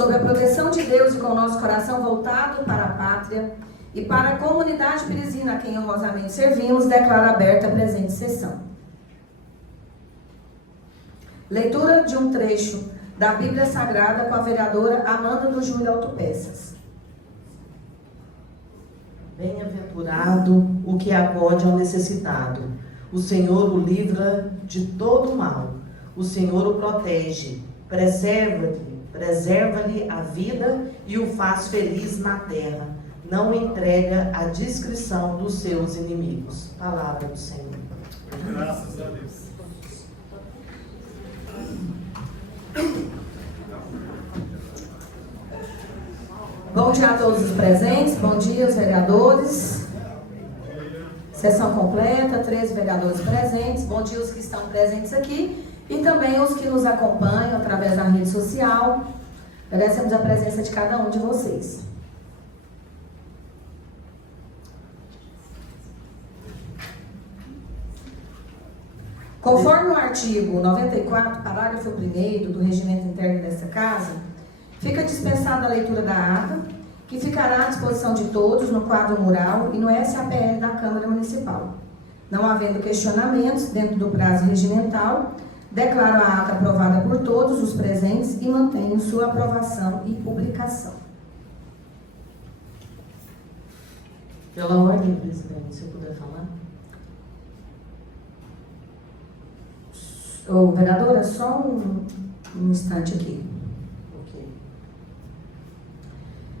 sob a proteção de Deus e com o nosso coração voltado para a pátria e para a comunidade pirizina a quem honrosamente servimos, declaro aberta a presente sessão. Leitura de um trecho da Bíblia Sagrada com a vereadora Amanda do Júlio Autopeças. Bem-aventurado o que acode ao necessitado. O Senhor o livra de todo mal. O Senhor o protege. Preserva-lhe a vida e o faz feliz na terra. Não entrega à discrição dos seus inimigos. Palavra do Senhor. Graças a Deus. Bom dia a todos os presentes, bom dia aos vereadores. Sessão completa, 13 vereadores presentes. Bom dia aos que estão presentes aqui e também os que nos acompanham através da rede social. Agradecemos a presença de cada um de vocês. Conforme o artigo 94, parágrafo 1º do Regimento Interno desta Casa, fica dispensada a leitura da ata, que ficará à disposição de todos no quadro mural e no SAPL da Câmara Municipal. Não havendo questionamentos dentro do prazo regimental, declaro a ata aprovada por todos os presentes e mantenho sua aprovação e publicação. Pela ordem, presidente, se eu puder falar. Ô, vereadora, só um instante aqui. Ok.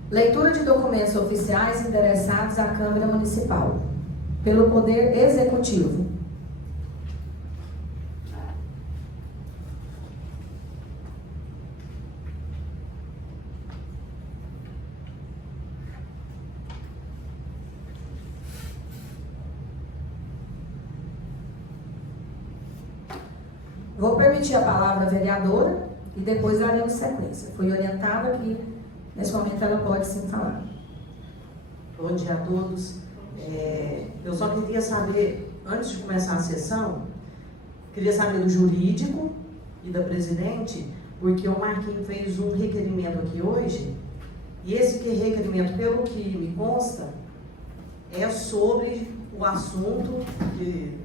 Leitura de documentos oficiais endereçados à Câmara Municipal, pelo Poder Executivo. Vou permitir a palavra à vereadora e depois daremos sequência. Fui orientada que, nesse momento, ela pode sim falar. Bom dia a todos. Eu só queria saber, antes de começar a sessão, queria saber do jurídico e da presidente, porque o Marquinhos fez um requerimento aqui hoje, e esse requerimento, pelo que me consta, é sobre o assunto que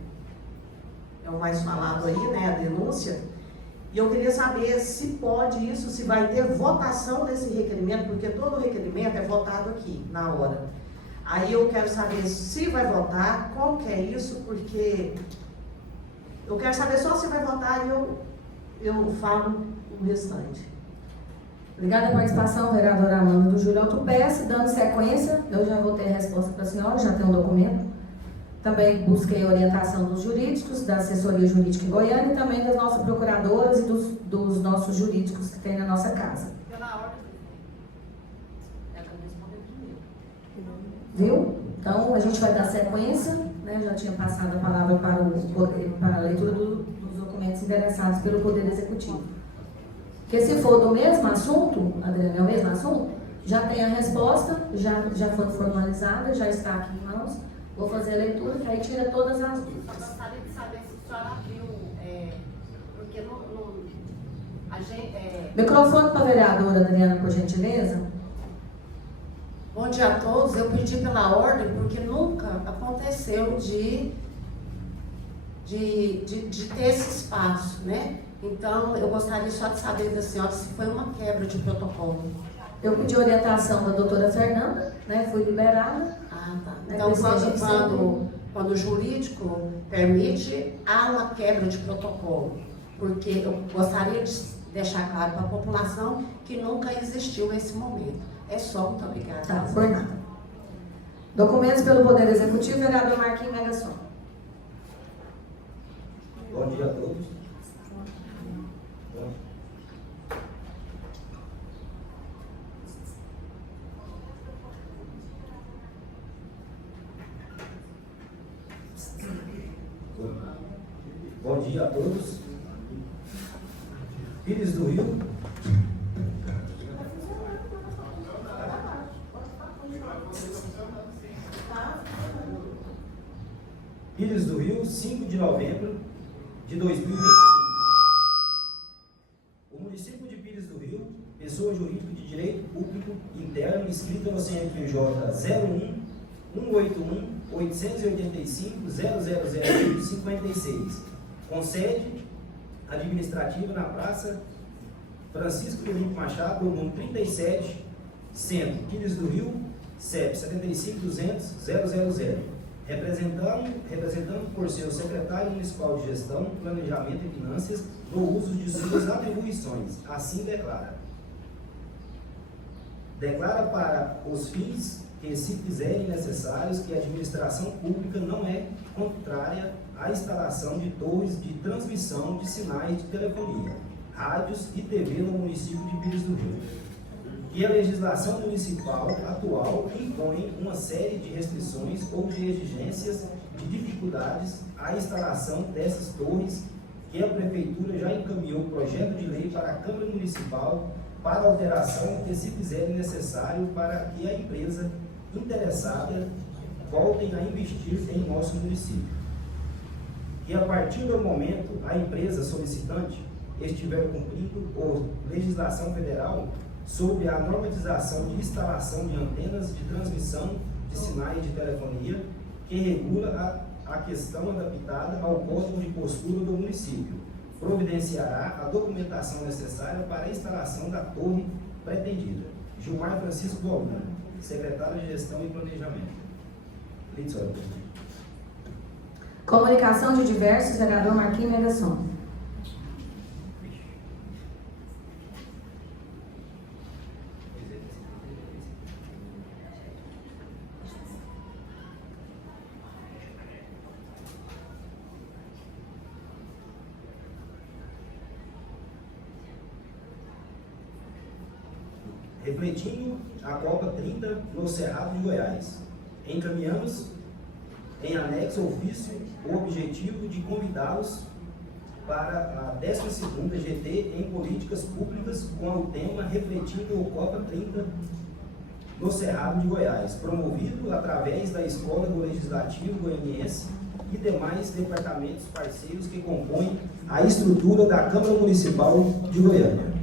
é o mais falado aí, né, a denúncia, e eu queria saber se pode isso, se vai ter votação desse requerimento, porque todo requerimento é votado aqui, na hora. Aí eu quero saber se vai votar, como que é isso, porque eu quero saber só se vai votar e eu falo o restante. Obrigada pela participação, vereadora Amanda do Júlio Autopeças. Dando sequência, eu já vou ter a resposta para a senhora, já tem um documento. Também busquei a orientação dos jurídicos, da assessoria jurídica em Goiânia e também das nossas procuradoras e dos nossos jurídicos que tem na nossa casa. Pela ordem, ela respondeu primeiro. Viu? Então, a gente vai dar sequência, né? Já tinha passado a palavra para a leitura dos documentos endereçados pelo Poder Executivo. Porque se for do mesmo assunto, Adriana, é o mesmo assunto, já tem a resposta, já foi formalizada, já está aqui em mãos. Vou fazer a leitura, que aí tira todas as dúvidas. Eu gostaria de saber se a senhora viu, porque a gente... Microfone para a vereadora Adriana, por gentileza. Bom dia a todos. Eu pedi pela ordem porque nunca aconteceu de ter esse espaço, né? Então, eu gostaria só de saber da senhora se foi uma quebra de protocolo. Eu pedi orientação da doutora Fernanda, né? Fui liberada. Ah, tá. Né, Então, por quando o jurídico permite, há uma quebra de protocolo. Porque eu gostaria de deixar claro para a população que nunca existiu esse momento. É só, muito obrigada. Tá, por nada. Documentos pelo Poder Executivo, vereador Marquinhos Megasson. Bom dia a todos. Bom dia a todos. Pires do Rio. Pires do Rio, 5 de novembro de 2025. O município de Pires do Rio pessoa jurídica de direito público interno inscrita no CNPJ 01-181-885-000856, com sede administrativa na Praça Francisco Felipe Machado, número 37, Centro, Pires do Rio, CEP 75200-000, representando por seu secretário municipal de Gestão, Planejamento e Finanças, no uso de suas atribuições. Assim declara. Declara para os fins que se fizerem necessários que a administração pública não é contrária à instalação de torres de transmissão de sinais de telefonia, rádios e TV no município de Pires do Rio. E a legislação municipal atual impõe uma série de restrições ou de exigências de dificuldades à instalação dessas torres, que a Prefeitura já encaminhou o projeto de lei para a Câmara Municipal para alteração que se fizerem necessário para que a empresa interessada voltem a investir em nosso município. E a partir do momento a empresa solicitante estiver cumprindo a legislação federal sobre a normatização de instalação de antenas de transmissão de sinais de telefonia, que regula a questão adaptada ao Código de Postura do município, providenciará a documentação necessária para a instalação da torre pretendida. Gilmar Francisco Boluna, secretário de Gestão e Planejamento. Comunicação de diversos, vereador Marquinhos Mendação. Refletindo a Copa 30 no Cerrado de Goiás, encaminhamos em anexo ofício o objetivo de convidá-los para a 12ª GT em Políticas Públicas com o tema Refletindo o Copa 30 no Cerrado de Goiás, promovido através da Escola do Legislativo Goianiense e demais departamentos parceiros que compõem a estrutura da Câmara Municipal de Goiânia.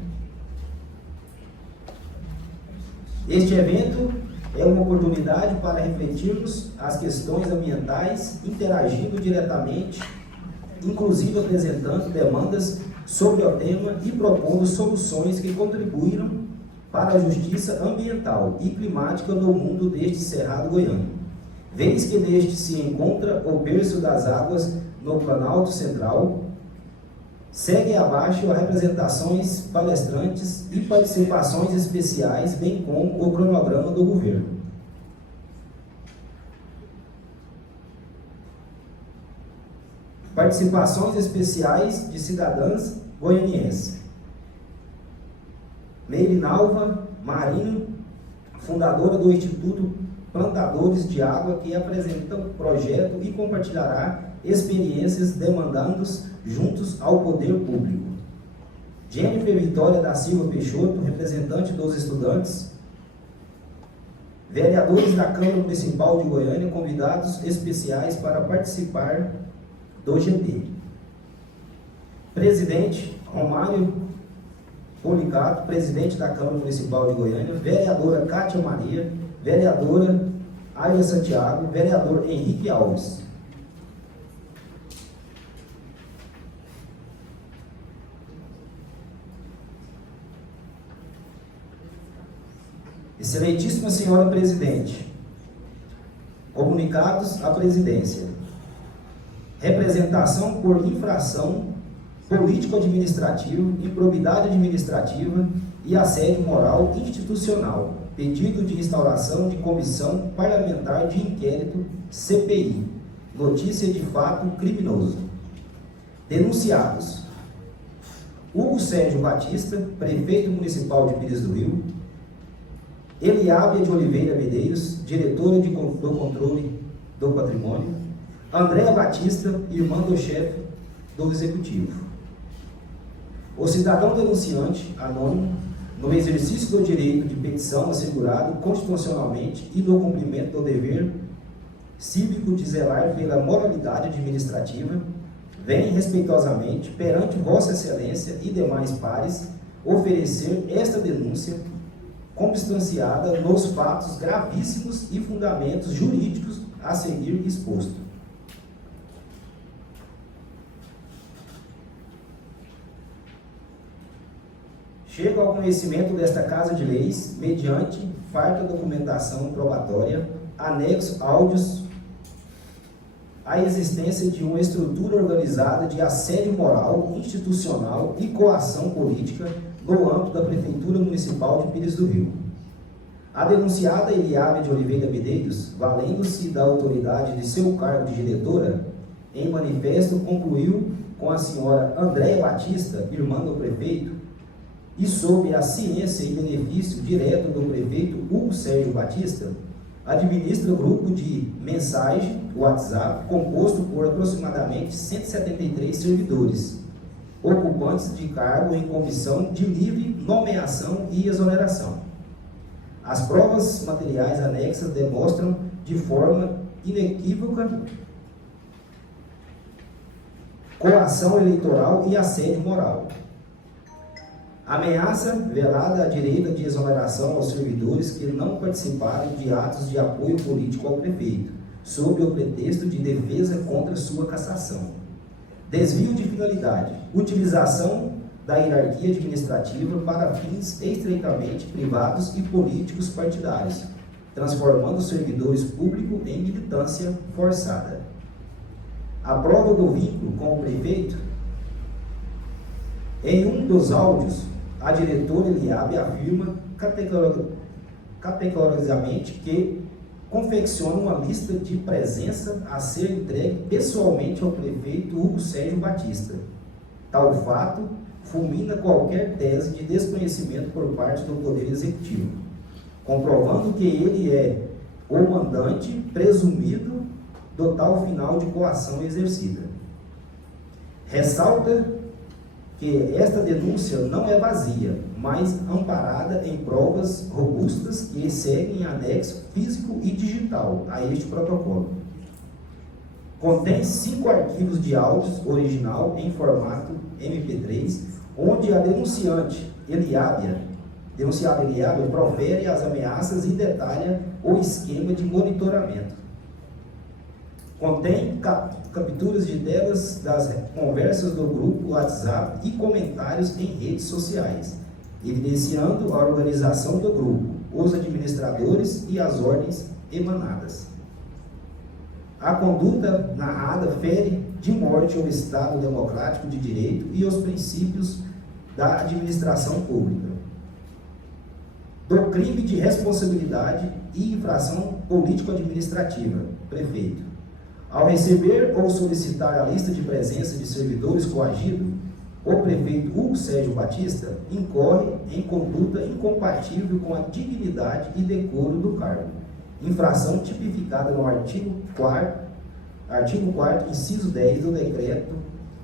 Este evento é uma oportunidade para refletirmos as questões ambientais, interagindo diretamente, inclusive apresentando demandas sobre o tema e propondo soluções que contribuíram para a justiça ambiental e climática no mundo deste Cerrado goiano, vez que neste se encontra o berço das águas no Planalto Central. Seguem abaixo as representações, palestrantes e participações especiais, bem como o cronograma do governo. Participações especiais de cidadãs goianienses. Meirinalva Marinho, fundadora do Instituto Plantadores de Água, que apresenta o projeto e compartilhará experiências demandadas juntos ao poder público. Jennifer Vitória da Silva Peixoto, representante dos estudantes. Vereadores da Câmara Municipal de Goiânia, convidados especiais para participar do GT. Presidente Romário Policato, presidente da Câmara Municipal de Goiânia. Vereadora Cátia Maria, vereadora Aila Santiago, vereador Henrique Alves. Excelentíssima Senhora Presidente, comunicados à Presidência. Representação por infração político-administrativo, improbidade administrativa e assédio moral institucional. Pedido de instauração de Comissão Parlamentar de Inquérito, CPI. Notícia de fato criminoso. Denunciados: Hugo Sérgio Batista, prefeito municipal de Pires do Rio. Eliábia de Oliveira Medeiros, diretora do controle do patrimônio. Andréa Batista, irmã do chefe do executivo. O cidadão denunciante, anônimo, no exercício do direito de petição assegurado constitucionalmente e no cumprimento do dever cívico de zelar pela moralidade administrativa, vem respeitosamente perante Vossa Excelência e demais pares oferecer esta denúncia consubstanciada nos fatos gravíssimos e fundamentos jurídicos a seguir exposto. Chego ao conhecimento desta Casa de Leis, mediante farta documentação probatória, anexo áudios, a existência de uma estrutura organizada de assédio moral, institucional e coação política no âmbito da Prefeitura Municipal de Pires do Rio. A denunciada Eliábia de Oliveira Medeiros, valendo-se da autoridade de seu cargo de diretora, em manifesto concluiu com a senhora Andréia Batista, irmã do prefeito, e sob a ciência e benefício direto do prefeito Hugo Sérgio Batista, administra grupo de mensagem, WhatsApp, composto por aproximadamente 173 servidores, ocupantes de cargo em comissão de livre nomeação e exoneração. As provas materiais anexas demonstram de forma inequívoca coação eleitoral e assédio moral. Ameaça velada à direita de exoneração aos servidores que não participaram de atos de apoio político ao prefeito, sob o pretexto de defesa contra sua cassação. Desvio de finalidade, utilização da hierarquia administrativa para fins estreitamente privados e políticos partidários, transformando os servidores públicos em militância forçada. A prova do vínculo com o prefeito. Em um dos áudios, a diretora Eliábia afirma categoricamente que confecciona uma lista de presença a ser entregue pessoalmente ao prefeito Hugo Sérgio Batista. Tal fato fulmina qualquer tese de desconhecimento por parte do Poder Executivo, comprovando que ele é o mandante presumido do tal final de coação exercida. Ressalta que esta denúncia não é vazia, mas amparada em provas robustas que seguem anexo físico e digital a este protocolo. Contém 5 arquivos de áudios original em formato MP3, onde a denunciada Eliábia profere as ameaças e detalha o esquema de monitoramento. Contém capturas de telas das conversas do grupo WhatsApp e comentários em redes sociais, evidenciando a organização do grupo, os administradores e as ordens emanadas. A conduta narrada fere de morte o Estado democrático de direito e os princípios da administração pública, do crime de responsabilidade e infração político-administrativa, prefeito. Ao receber ou solicitar a lista de presença de servidores coagidos, o prefeito Hugo Sérgio Batista incorre em conduta incompatível com a dignidade e decoro do cargo, infração tipificada no artigo 4º, inciso 10 do decreto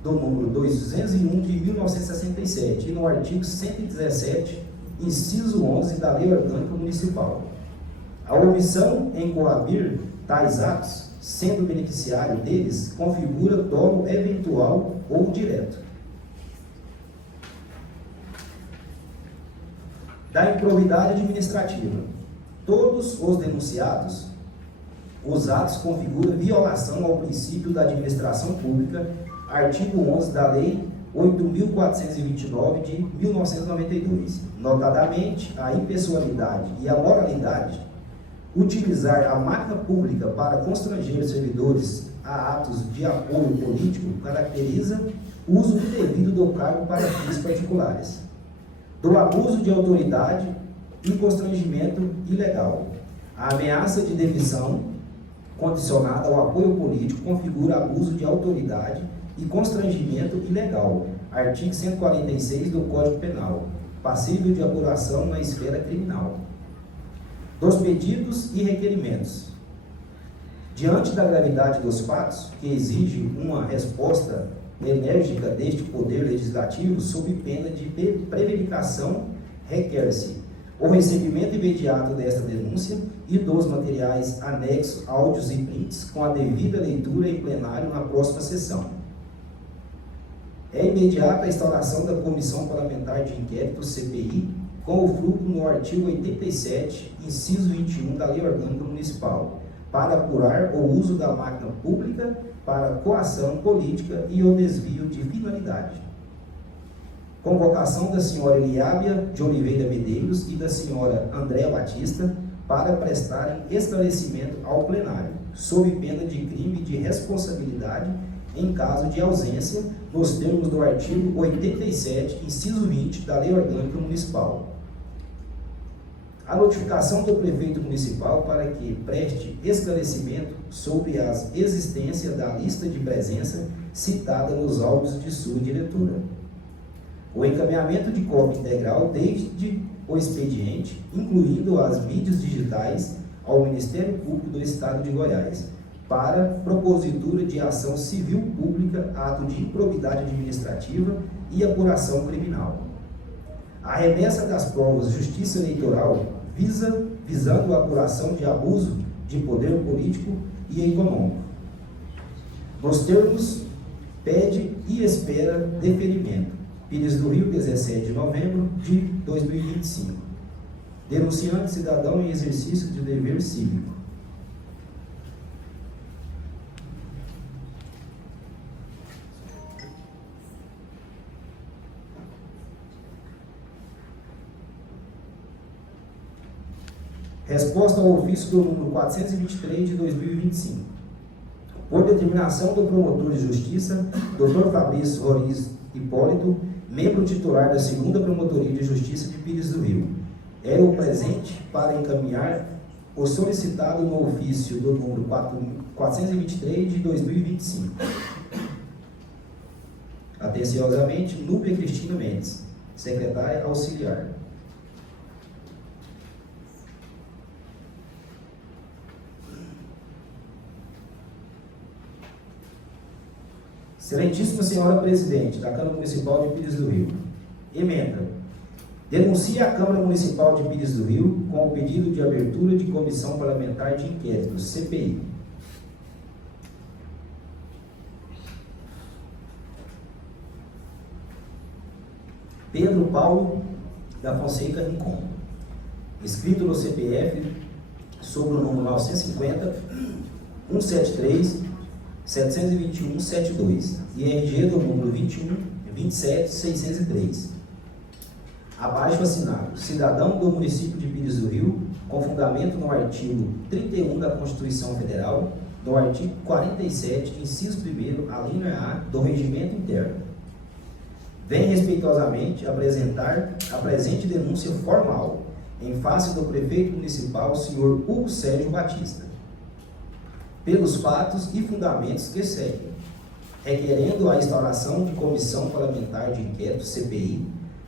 do número 201 de 1967 e no artigo 117, inciso 11 da Lei Orgânica Municipal. A omissão em coabir tais atos, sendo beneficiário deles, configura dolo eventual ou direto. Da improbidade administrativa. Todos os denunciados, os atos configuram violação ao princípio da administração pública, artigo 11 da Lei 8.429 de 1992, notadamente a impessoalidade e a moralidade. Utilizar a máquina pública para constranger servidores a atos de apoio político caracteriza o uso indevido do cargo para fins particulares. Do abuso de autoridade e constrangimento ilegal. A ameaça de demissão condicionada ao apoio político configura abuso de autoridade e constrangimento ilegal. Artigo 146 do Código Penal, passível de apuração na esfera criminal. Dos pedidos e requerimentos. Diante da gravidade dos fatos, que exige uma resposta enérgica deste Poder Legislativo, sob pena de prevaricação, requer-se o recebimento imediato desta denúncia e dos materiais anexos, áudios e prints, com a devida leitura em plenário na próxima sessão. É imediata a instauração da Comissão Parlamentar de Inquérito, CPI, com o fruto no artigo 87, inciso 21 da Lei Orgânica Municipal, para apurar o uso da máquina pública para coação política e o desvio de finalidade. Convocação da senhora Eliábia de Oliveira Medeiros e da senhora Andréa Batista para prestarem esclarecimento ao plenário, sob pena de crime de responsabilidade em caso de ausência, nos termos do artigo 87, inciso 20 da Lei Orgânica Municipal. A notificação do prefeito municipal para que preste esclarecimento sobre a existência da lista de presença citada nos autos de sua diretora. O encaminhamento de cópia integral desde o expediente, incluindo as mídias digitais, ao Ministério Público do Estado de Goiás, para propositura de ação civil pública, ato de improbidade administrativa e apuração criminal. A remessa das provas Justiça Eleitoral visando a apuração de abuso de poder político e econômico. Nos termos, pede e espera deferimento. Pires do Rio, 17 de novembro de 2025. Denunciante cidadão em exercício de dever cívico. Resposta ao ofício do número 423 de 2025. Por determinação do promotor de justiça, Dr. Fabrício Roriz Hipólito, membro titular da 2ª Promotoria de Justiça de Pires do Rio, é o presente para encaminhar o solicitado no ofício do número 423 de 2025. Atenciosamente, Núbia Cristina Mendes, secretária auxiliar. Excelentíssima Senhora Presidente da Câmara Municipal de Pires do Rio. Emenda. Denuncia a Câmara Municipal de Pires do Rio com o pedido de abertura de Comissão Parlamentar de Inquérito, CPI. Pedro Paulo da Fonseca Rincon. Escrito no CPF sobre o número 950 173 721-72 e RG do número 21-27-603. Abaixo assinado, cidadão do município de Pires do Rio, com fundamento no artigo 31 da Constituição Federal, no artigo 47, inciso 1º, a linha A do Regimento Interno. Vem respeitosamente apresentar a presente denúncia formal em face do prefeito municipal, senhor Hugo Sérgio Batista, pelos fatos e fundamentos que seguem, requerendo a instauração de Comissão Parlamentar de Inquérito, CPI,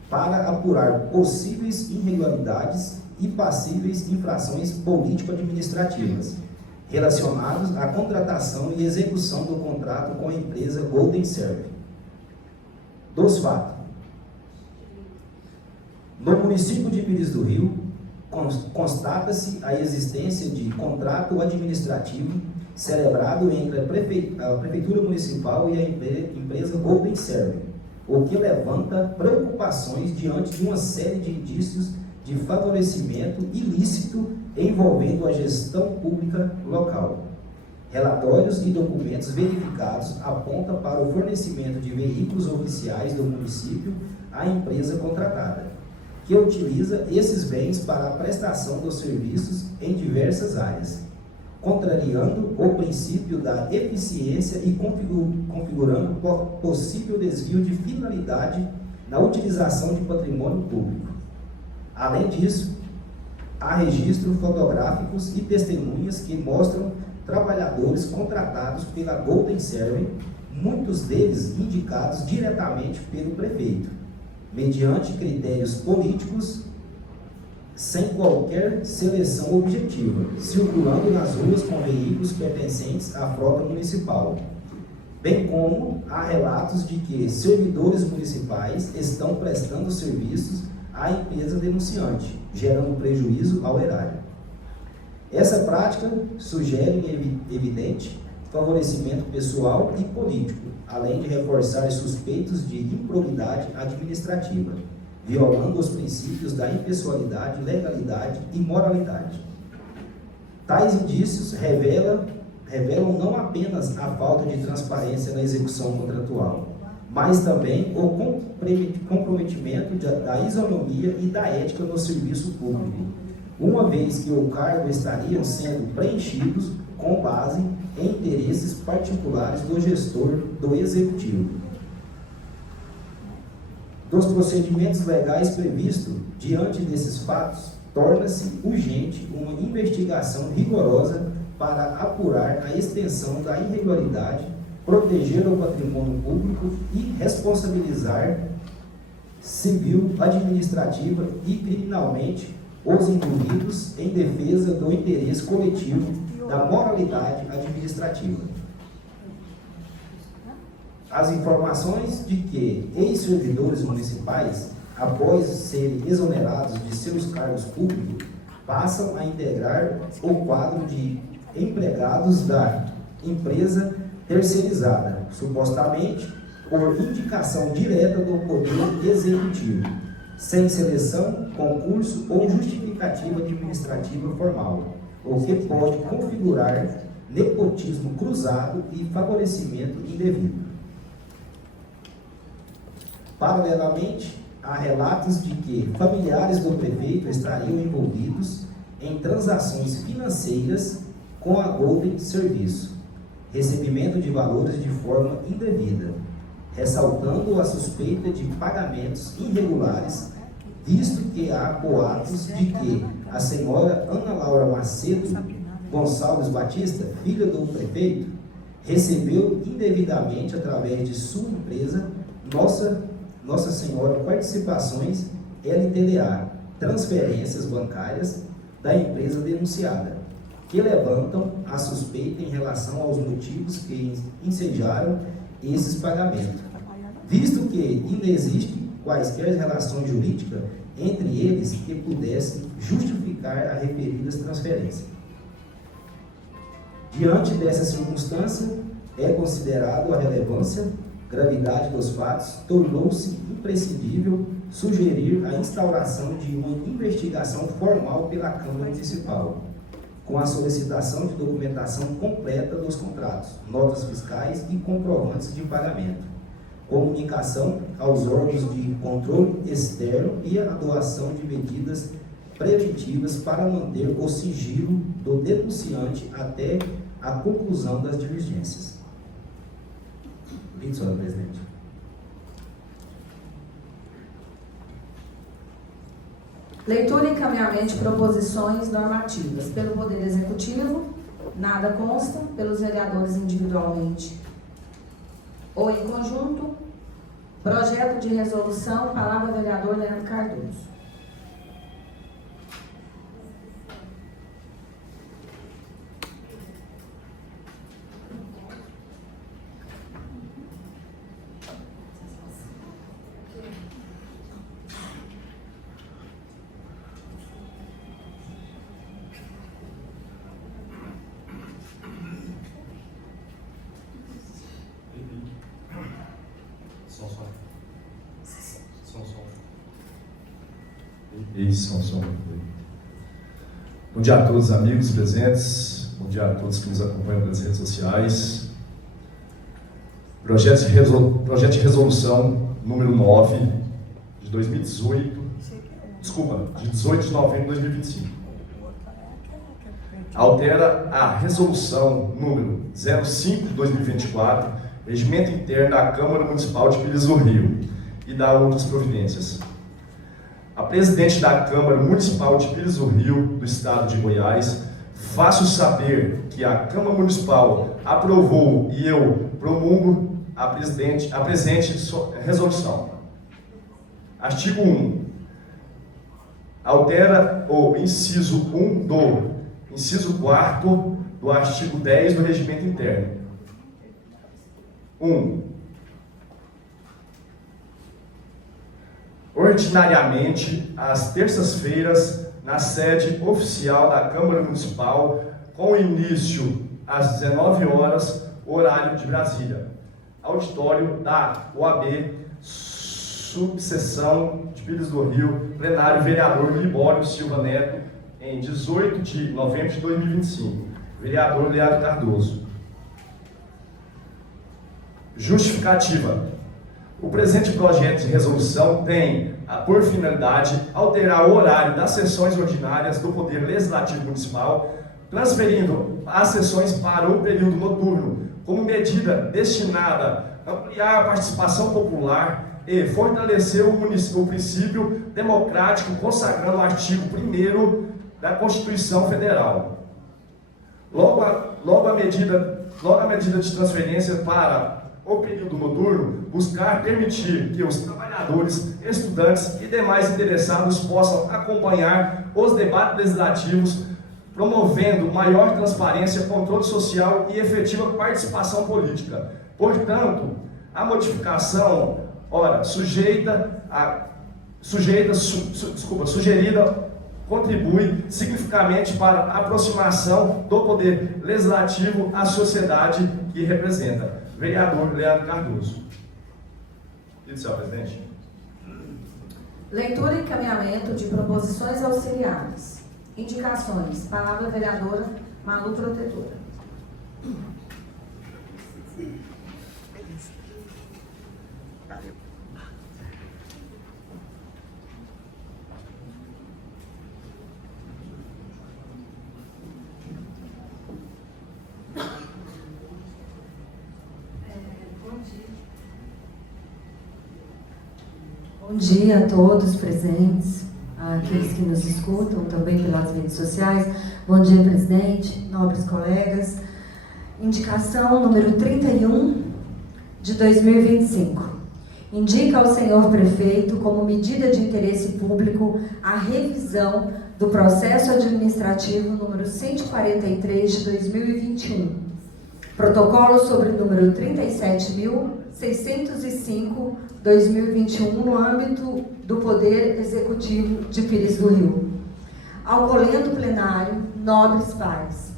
para apurar possíveis irregularidades e passíveis infrações político-administrativas relacionados à contratação e execução do contrato com a empresa Golden Serve. Dos fatos. No município de Pires do Rio, constata-se a existência de contrato administrativo celebrado entre a Prefeitura Municipal e a empresa Golden Serve, o que levanta preocupações diante de uma série de indícios de favorecimento ilícito envolvendo a gestão pública local. Relatórios e documentos verificados apontam para o fornecimento de veículos oficiais do município à empresa contratada, que utiliza esses bens para a prestação dos serviços em diversas áreas, contrariando o princípio da eficiência e configurando possível desvio de finalidade na utilização de patrimônio público. Além disso, há registros fotográficos e testemunhas que mostram trabalhadores contratados pela Golden Serve, muitos deles indicados diretamente pelo prefeito, mediante critérios políticos, sem qualquer seleção objetiva, circulando nas ruas com veículos pertencentes à frota municipal, bem como há relatos de que servidores municipais estão prestando serviços à empresa denunciante, gerando prejuízo ao erário. Essa prática sugere evidente favorecimento pessoal e político, além de reforçar suspeitos de improbidade administrativa, violando os princípios da impessoalidade, legalidade e moralidade. Tais indícios revelam não apenas a falta de transparência na execução contratual, mas também o comprometimento da isonomia e da ética no serviço público, uma vez que o cargo estariam sendo preenchidos com base em interesses particulares do gestor do executivo. Dos procedimentos legais previstos diante desses fatos, torna-se urgente uma investigação rigorosa para apurar a extensão da irregularidade, proteger o patrimônio público e responsabilizar civil, administrativa e criminalmente os indivíduos em defesa do interesse coletivo da moralidade administrativa. As informações de que ex-servidores municipais, após serem exonerados de seus cargos públicos, passam a integrar o quadro de empregados da empresa terceirizada, supostamente por indicação direta do Poder Executivo, sem seleção, concurso ou justificativa administrativa formal, o que pode configurar nepotismo cruzado e favorecimento indevido. Paralelamente, há relatos de que familiares do prefeito estariam envolvidos em transações financeiras com a Golden Serviço, recebimento de valores de forma indevida, ressaltando a suspeita de pagamentos irregulares, visto que há boatos de que a senhora Ana Laura Macedo Gonçalves Batista, filha do prefeito, recebeu indevidamente, através de sua empresa, Nossa Senhora Participações LTDA, transferências bancárias da empresa denunciada, que levantam a suspeita em relação aos motivos que incendiaram esses pagamentos, visto que inexiste quaisquer relações jurídicas entre eles que pudessem justificar a referidas transferências. Diante dessa circunstância, é considerado a relevância, gravidade dos fatos, tornou-se imprescindível sugerir a instauração de uma investigação formal pela Câmara Municipal, com a solicitação de documentação completa dos contratos, notas fiscais e comprovantes de pagamento, comunicação aos órgãos de controle externo e a doação de medidas preventivas para manter o sigilo do denunciante até a conclusão das diligências. Senhora Presidente. Leitura e encaminhamento de proposições normativas. Pelo Poder Executivo, nada consta. Pelos vereadores individualmente ou em conjunto. Projeto de resolução, palavra vereador Leandro Cardoso. Bom dia a todos os amigos presentes, bom dia a todos que nos acompanham pelas redes sociais. Projeto de resolução número 9 de 2018, de 18 de novembro de 2025. Altera a resolução número 05 de 2024, regimento interno da Câmara Municipal de Pires do Rio, e dá outras providências. A presidente da Câmara Municipal de Pires do Rio, do Estado de Goiás, faço saber que a Câmara Municipal aprovou e eu promulgo a presente resolução. Artigo 1. Altera o inciso 1 do inciso 4º do artigo 10 do Regimento Interno. 1. Ordinariamente, às terças-feiras, na sede oficial da Câmara Municipal, com início às 19 horas, horário de Brasília. Auditório da OAB, subseção de Pires do Rio, plenário vereador Libório Silva Neto, em 18 de novembro de 2025. Vereador Leandro Cardoso. Justificativa. O presente projeto de resolução tem por finalidade alterar o horário das sessões ordinárias do Poder Legislativo Municipal, transferindo as sessões para o período noturno, como medida destinada a ampliar a participação popular e fortalecer o princípio democrático consagrado no artigo 1º da Constituição Federal. Logo a medida de transferência para o período noturno, buscar permitir que os trabalhadores, estudantes e demais interessados possam acompanhar os debates legislativos, promovendo maior transparência, controle social e efetiva participação política. Portanto, a modificação, sugerida contribui significativamente para a aproximação do Poder Legislativo à sociedade que representa. Vereador Leandro Cardoso. Senhor presidente. Leitura e encaminhamento de proposições auxiliares. Indicações. Palavra a vereadora Malu Protetora. Bom dia a todos presentes, àqueles que nos escutam também pelas redes sociais. Bom dia, presidente, nobres colegas. Indicação número 31 de 2025. Indica ao senhor prefeito, como medida de interesse público, a revisão do processo administrativo número 143 de 2021. Protocolo sobre o número 37.605/2021 no âmbito do Poder Executivo de Pires do Rio. Alcolendo plenário, nobres pares.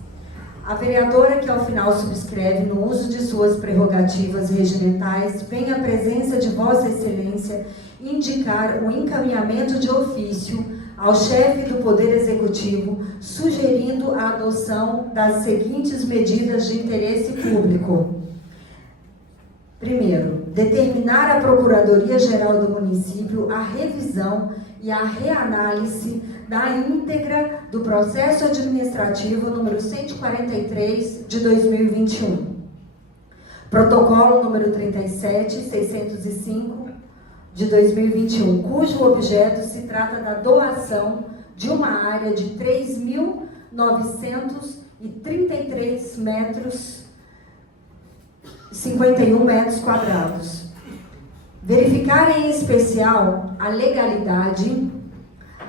A vereadora que ao final subscreve no uso de suas prerrogativas regimentais vem à presença de Vossa Excelência indicar o encaminhamento de ofício ao chefe do Poder Executivo, sugerindo a adoção das seguintes medidas de interesse público. Primeiro, determinar à Procuradoria-Geral do Município a revisão e a reanálise da íntegra do processo administrativo número 143 de 2021. Protocolo número 37.605 de 2021, cujo objeto se trata da doação de uma área de 3.933 metros 51 metros quadrados. Verificar em especial a legalidade,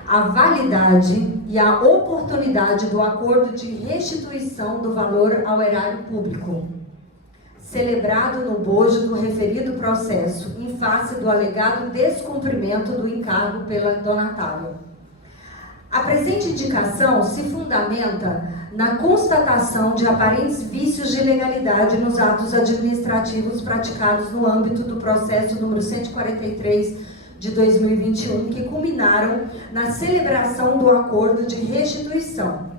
a validade e a oportunidade do acordo de restituição do valor ao erário público, celebrado no bojo do referido processo, em face do alegado descumprimento do encargo pela donatária. A presente indicação se fundamenta na constatação de aparentes vícios de ilegalidade nos atos administrativos praticados no âmbito do processo número 143 de 2021, que culminaram na celebração do acordo de restituição.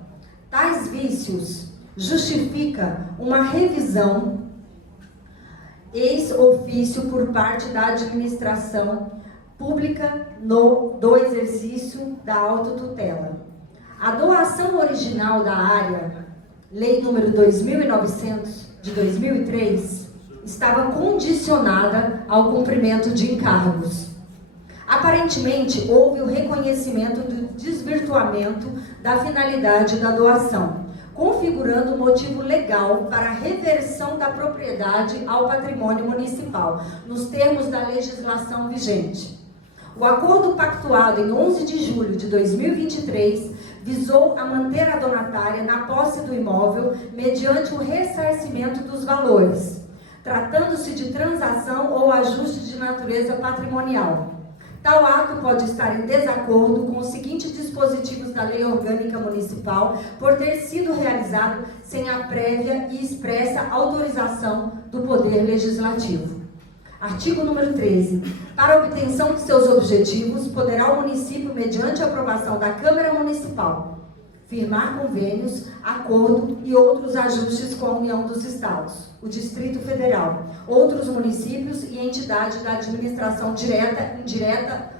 Tais vícios justificam uma revisão ex ofício por parte da administração pública do exercício da autotutela. A doação original da área, Lei número 2.900 de 2003, estava condicionada ao cumprimento de encargos. Aparentemente, houve o reconhecimento do desvirtuamento da finalidade da doação, configurando motivo legal para a reversão da propriedade ao patrimônio municipal, nos termos da legislação vigente. O acordo pactuado em 11 de julho de 2023 visou a manter a donatária na posse do imóvel mediante o ressarcimento dos valores, tratando-se de transação ou ajuste de natureza patrimonial. Tal ato pode estar em desacordo com os seguintes dispositivos da Lei Orgânica Municipal por ter sido realizado sem a prévia e expressa autorização do Poder Legislativo. Artigo número 13. Para obtenção de seus objetivos, poderá o município, mediante aprovação da Câmara Municipal, firmar convênios, acordo e outros ajustes com a União dos Estados, o Distrito Federal, outros municípios e entidades da administração direta, indireta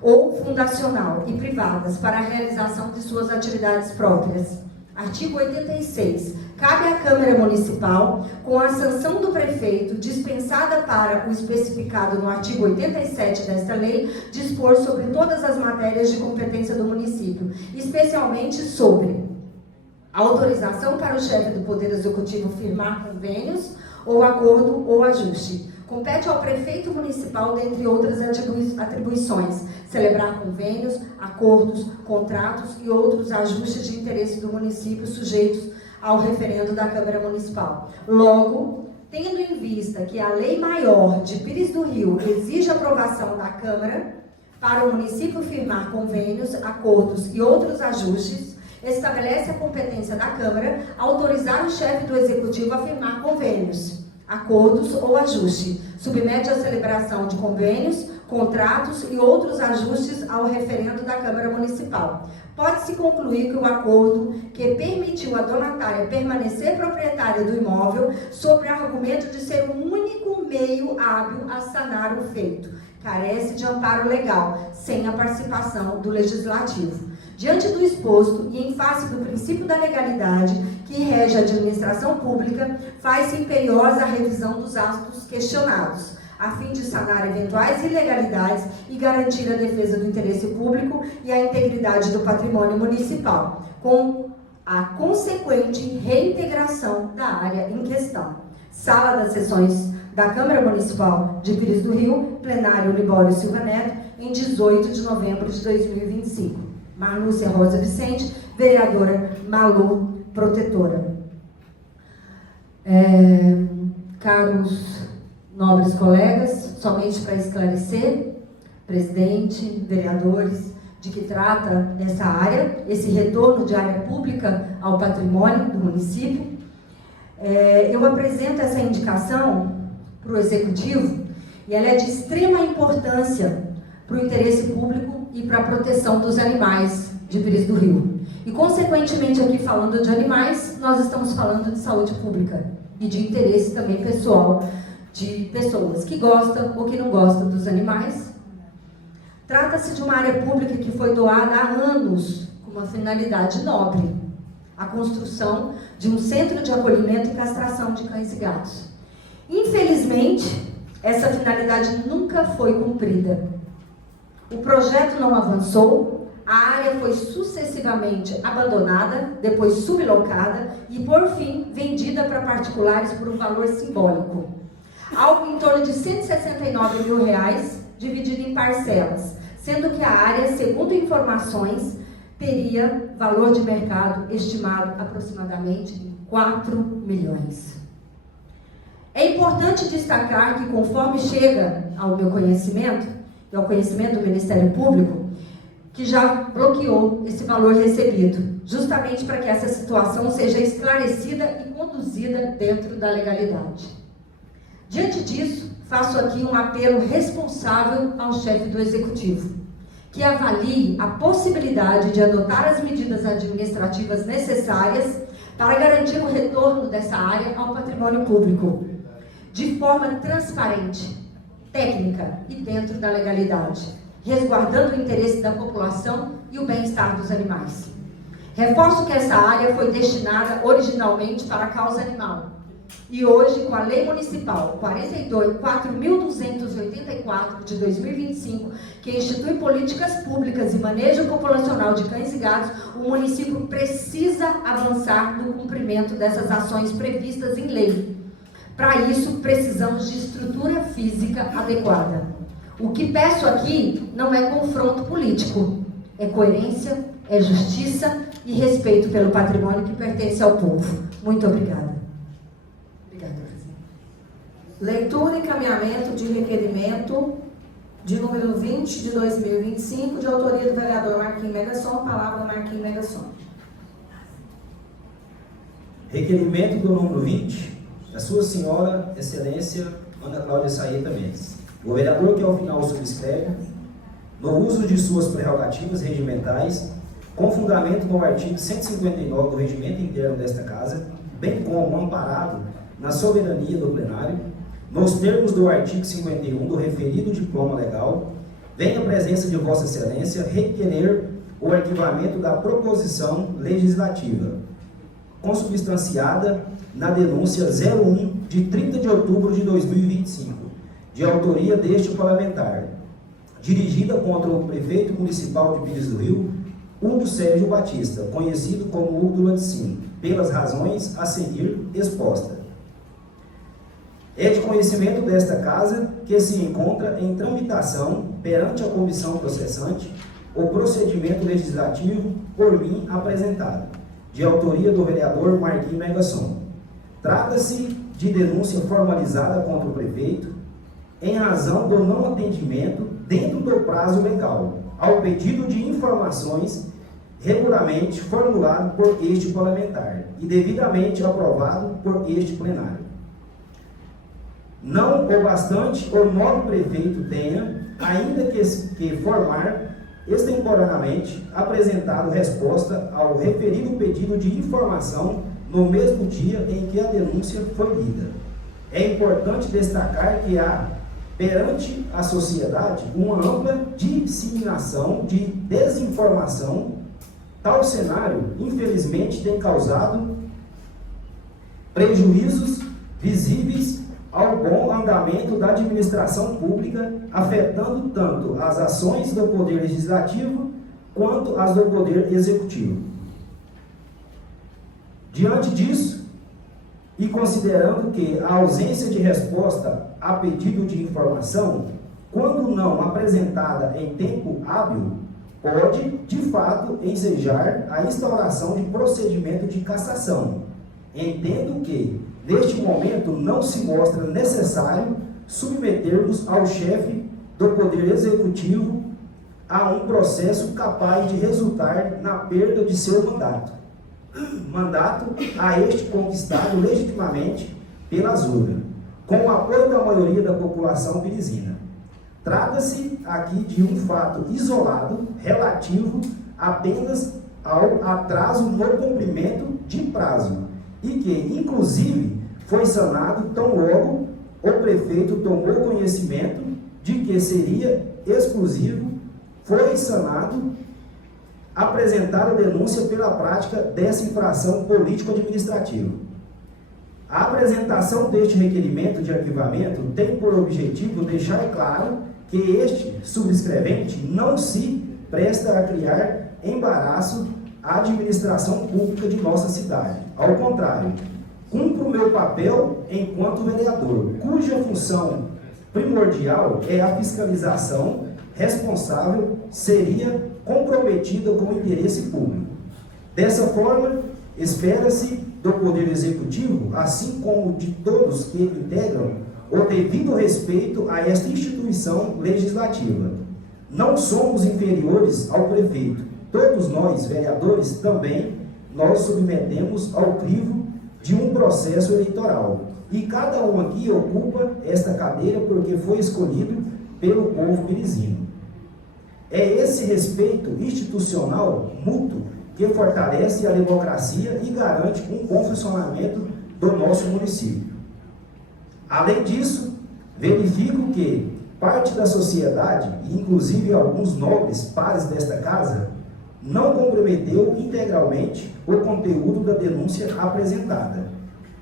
ou fundacional e privadas para a realização de suas atividades próprias. Artigo 86. Cabe à Câmara Municipal, com a sanção do prefeito, dispensada para o especificado no artigo 87 desta lei, dispor sobre todas as matérias de competência do município, especialmente sobre a autorização para o chefe do Poder Executivo firmar convênios ou acordo ou ajuste. Compete ao prefeito municipal, dentre outras atribuições, celebrar convênios, acordos, contratos e outros ajustes de interesse do município sujeitos ao referendo da Câmara Municipal. Logo, tendo em vista que a Lei Maior de Pires do Rio exige aprovação da Câmara para o município firmar convênios, acordos e outros ajustes, estabelece a competência da Câmara autorizar o chefe do Executivo a firmar convênios, acordos ou ajuste, submete a celebração de convênios, contratos e outros ajustes ao referendo da Câmara Municipal. Pode-se concluir que o acordo que permitiu a donatária permanecer proprietária do imóvel, sob argumento de ser o único meio hábil a sanar o feito, carece de amparo legal, sem a participação do Legislativo. Diante do exposto e em face do princípio da legalidade que rege a administração pública, faz-se imperiosa a revisão dos atos questionados, a fim de sanar eventuais ilegalidades e garantir a defesa do interesse público e a integridade do patrimônio municipal, com a consequente reintegração da área em questão. Sala das Sessões da Câmara Municipal de Pires do Rio, plenário Libório Silva Neto, em 18 de novembro de 2025. Marlúcia Rosa Vicente, vereadora Malu, protetora. Caros nobres colegas, somente para esclarecer, presidente, vereadores, de que trata essa área, esse retorno de área pública ao patrimônio do município, eu apresento essa indicação para o Executivo e ela é de extrema importância para o interesse público e para a proteção dos animais de Pires do Rio. E, consequentemente, aqui falando de animais, nós estamos falando de saúde pública e de interesse também pessoal de pessoas que gostam ou que não gostam dos animais. Trata-se de uma área pública que foi doada há anos com uma finalidade nobre, a construção de um centro de acolhimento e castração de cães e gatos. Infelizmente, essa finalidade nunca foi cumprida. O projeto não avançou, a área foi sucessivamente abandonada, depois sublocada e, por fim, vendida para particulares por um valor simbólico. Algo em torno de R$169 mil, dividido em parcelas, sendo que a área, segundo informações, teria valor de mercado estimado aproximadamente em 4 milhões. É importante destacar que, conforme chega ao meu conhecimento, e ao conhecimento do Ministério Público, que já bloqueou esse valor recebido, justamente para que essa situação seja esclarecida e conduzida dentro da legalidade. Diante disso, faço aqui um apelo responsável ao chefe do Executivo, que avalie a possibilidade de adotar as medidas administrativas necessárias para garantir o retorno dessa área ao patrimônio público, de forma transparente, técnica e dentro da legalidade, resguardando o interesse da população e o bem-estar dos animais. Reforço que essa área foi destinada originalmente para a causa animal e hoje, com a Lei Municipal 4.284 de 2025, que institui políticas públicas e manejo populacional de cães e gatos, o município precisa avançar no cumprimento dessas ações previstas em lei. Para isso, precisamos de estrutura física adequada. O que peço aqui não é confronto político, é coerência, é justiça e respeito pelo patrimônio que pertence ao povo. Muito obrigada. Obrigada, presidente. Leitura e encaminhamento de requerimento de número 20 de 2025, de autoria do vereador Marquinhos Megasson. Palavra Marquinhos Megasson. Requerimento do número 20, da Sua Senhora Excelência Ana Cláudia Saeta Mendes. O vereador que ao final subscreve, no uso de suas prerrogativas regimentais, com fundamento no artigo 159 do Regimento Interno desta Casa, bem como amparado na soberania do plenário, nos termos do artigo 51 do referido diploma legal, vem à presença de Vossa Excelência requerer o arquivamento da proposição legislativa, consubstanciada na denúncia 01 de 30 de outubro de 2025, de autoria deste parlamentar, dirigida contra o prefeito municipal de Pires do Rio, Hugo Sérgio Batista, conhecido como Hugo do Laticínio, pelas razões a seguir exposta. É de conhecimento desta Casa que se encontra em tramitação perante a comissão processante o procedimento legislativo por mim apresentado, de autoria do vereador Marquinhos Megasson. Trata-se de denúncia formalizada contra o prefeito em razão do não atendimento dentro do prazo legal ao pedido de informações regularmente formulado por este parlamentar e devidamente aprovado por este plenário. Não o bastante, o novo prefeito tenha, ainda que formar extemporaneamente, apresentado resposta ao referido pedido de informação no mesmo dia em que a denúncia foi lida. É importante destacar que há, perante a sociedade, uma ampla disseminação de desinformação. Tal cenário, infelizmente, tem causado prejuízos visíveis ao bom andamento da administração pública, afetando tanto as ações do Poder Legislativo quanto as do Poder Executivo. Diante disso, e considerando que a ausência de resposta a pedido de informação, quando não apresentada em tempo hábil, pode, de fato, ensejar a instauração de procedimento de cassação. Entendo que, neste momento, não se mostra necessário submetermos ao chefe do Poder Executivo a um processo capaz de resultar na perda de seu mandato. Mandato a este conquistado legitimamente pelas urnas, com o apoio da maioria da população pirizina. Trata-se aqui de um fato isolado, relativo apenas ao atraso no cumprimento de prazo, e que, inclusive, foi sanado tão logo o prefeito tomou conhecimento de que seria exclusivo, foi sanado, apresentar a denúncia pela prática dessa infração político-administrativa. A apresentação deste requerimento de arquivamento tem por objetivo deixar claro que este subscrevente não se presta a criar embaraço à administração pública de nossa cidade. Ao contrário, cumpro o meu papel enquanto vereador, cuja função primordial é a fiscalização responsável seria comprometida com o interesse público. Dessa forma, espera-se do Poder Executivo, assim como de todos que integram, o devido respeito a esta instituição legislativa. Não somos inferiores ao prefeito. Todos nós, vereadores, também nós submetemos ao crivo de um processo eleitoral. E cada um aqui ocupa esta cadeira porque foi escolhido pelo povo pirizino. É esse respeito institucional mútuo que fortalece a democracia e garante um bom funcionamento do nosso município. Além disso, verifico que parte da sociedade, inclusive alguns nobres pares desta casa, não compreendeu integralmente o conteúdo da denúncia apresentada.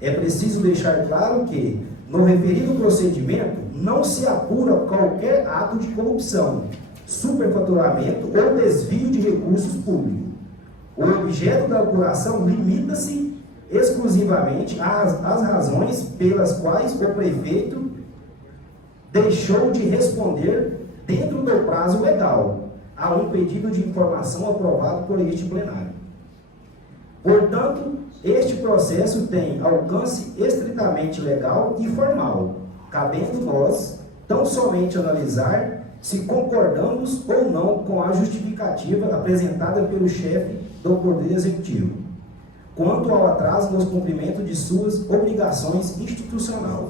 É preciso deixar claro que, no referido procedimento, não se apura qualquer ato de corrupção, superfaturamento ou desvio de recursos públicos. O objeto da apuração limita-se exclusivamente às razões pelas quais o prefeito deixou de responder dentro do prazo legal a um pedido de informação aprovado por este plenário. Portanto, este processo tem alcance estritamente legal e formal, cabendo nós tão somente analisar se concordamos ou não com a justificativa apresentada pelo chefe do Poder Executivo, quanto ao atraso no cumprimento de suas obrigações institucionais.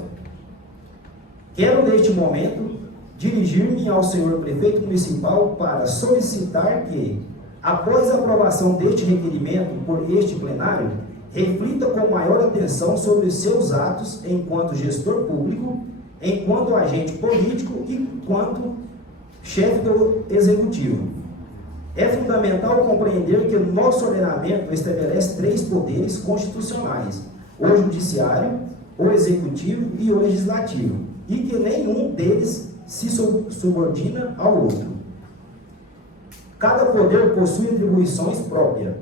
Quero, neste momento, dirigir-me ao senhor prefeito municipal para solicitar que, após a aprovação deste requerimento por este plenário, reflita com maior atenção sobre seus atos enquanto gestor público, enquanto agente político e enquanto chefe do executivo. É fundamental compreender que o nosso ordenamento estabelece 3 poderes constitucionais: o judiciário, o executivo e o legislativo, e que nenhum deles se subordina ao outro. Cada poder possui atribuições próprias,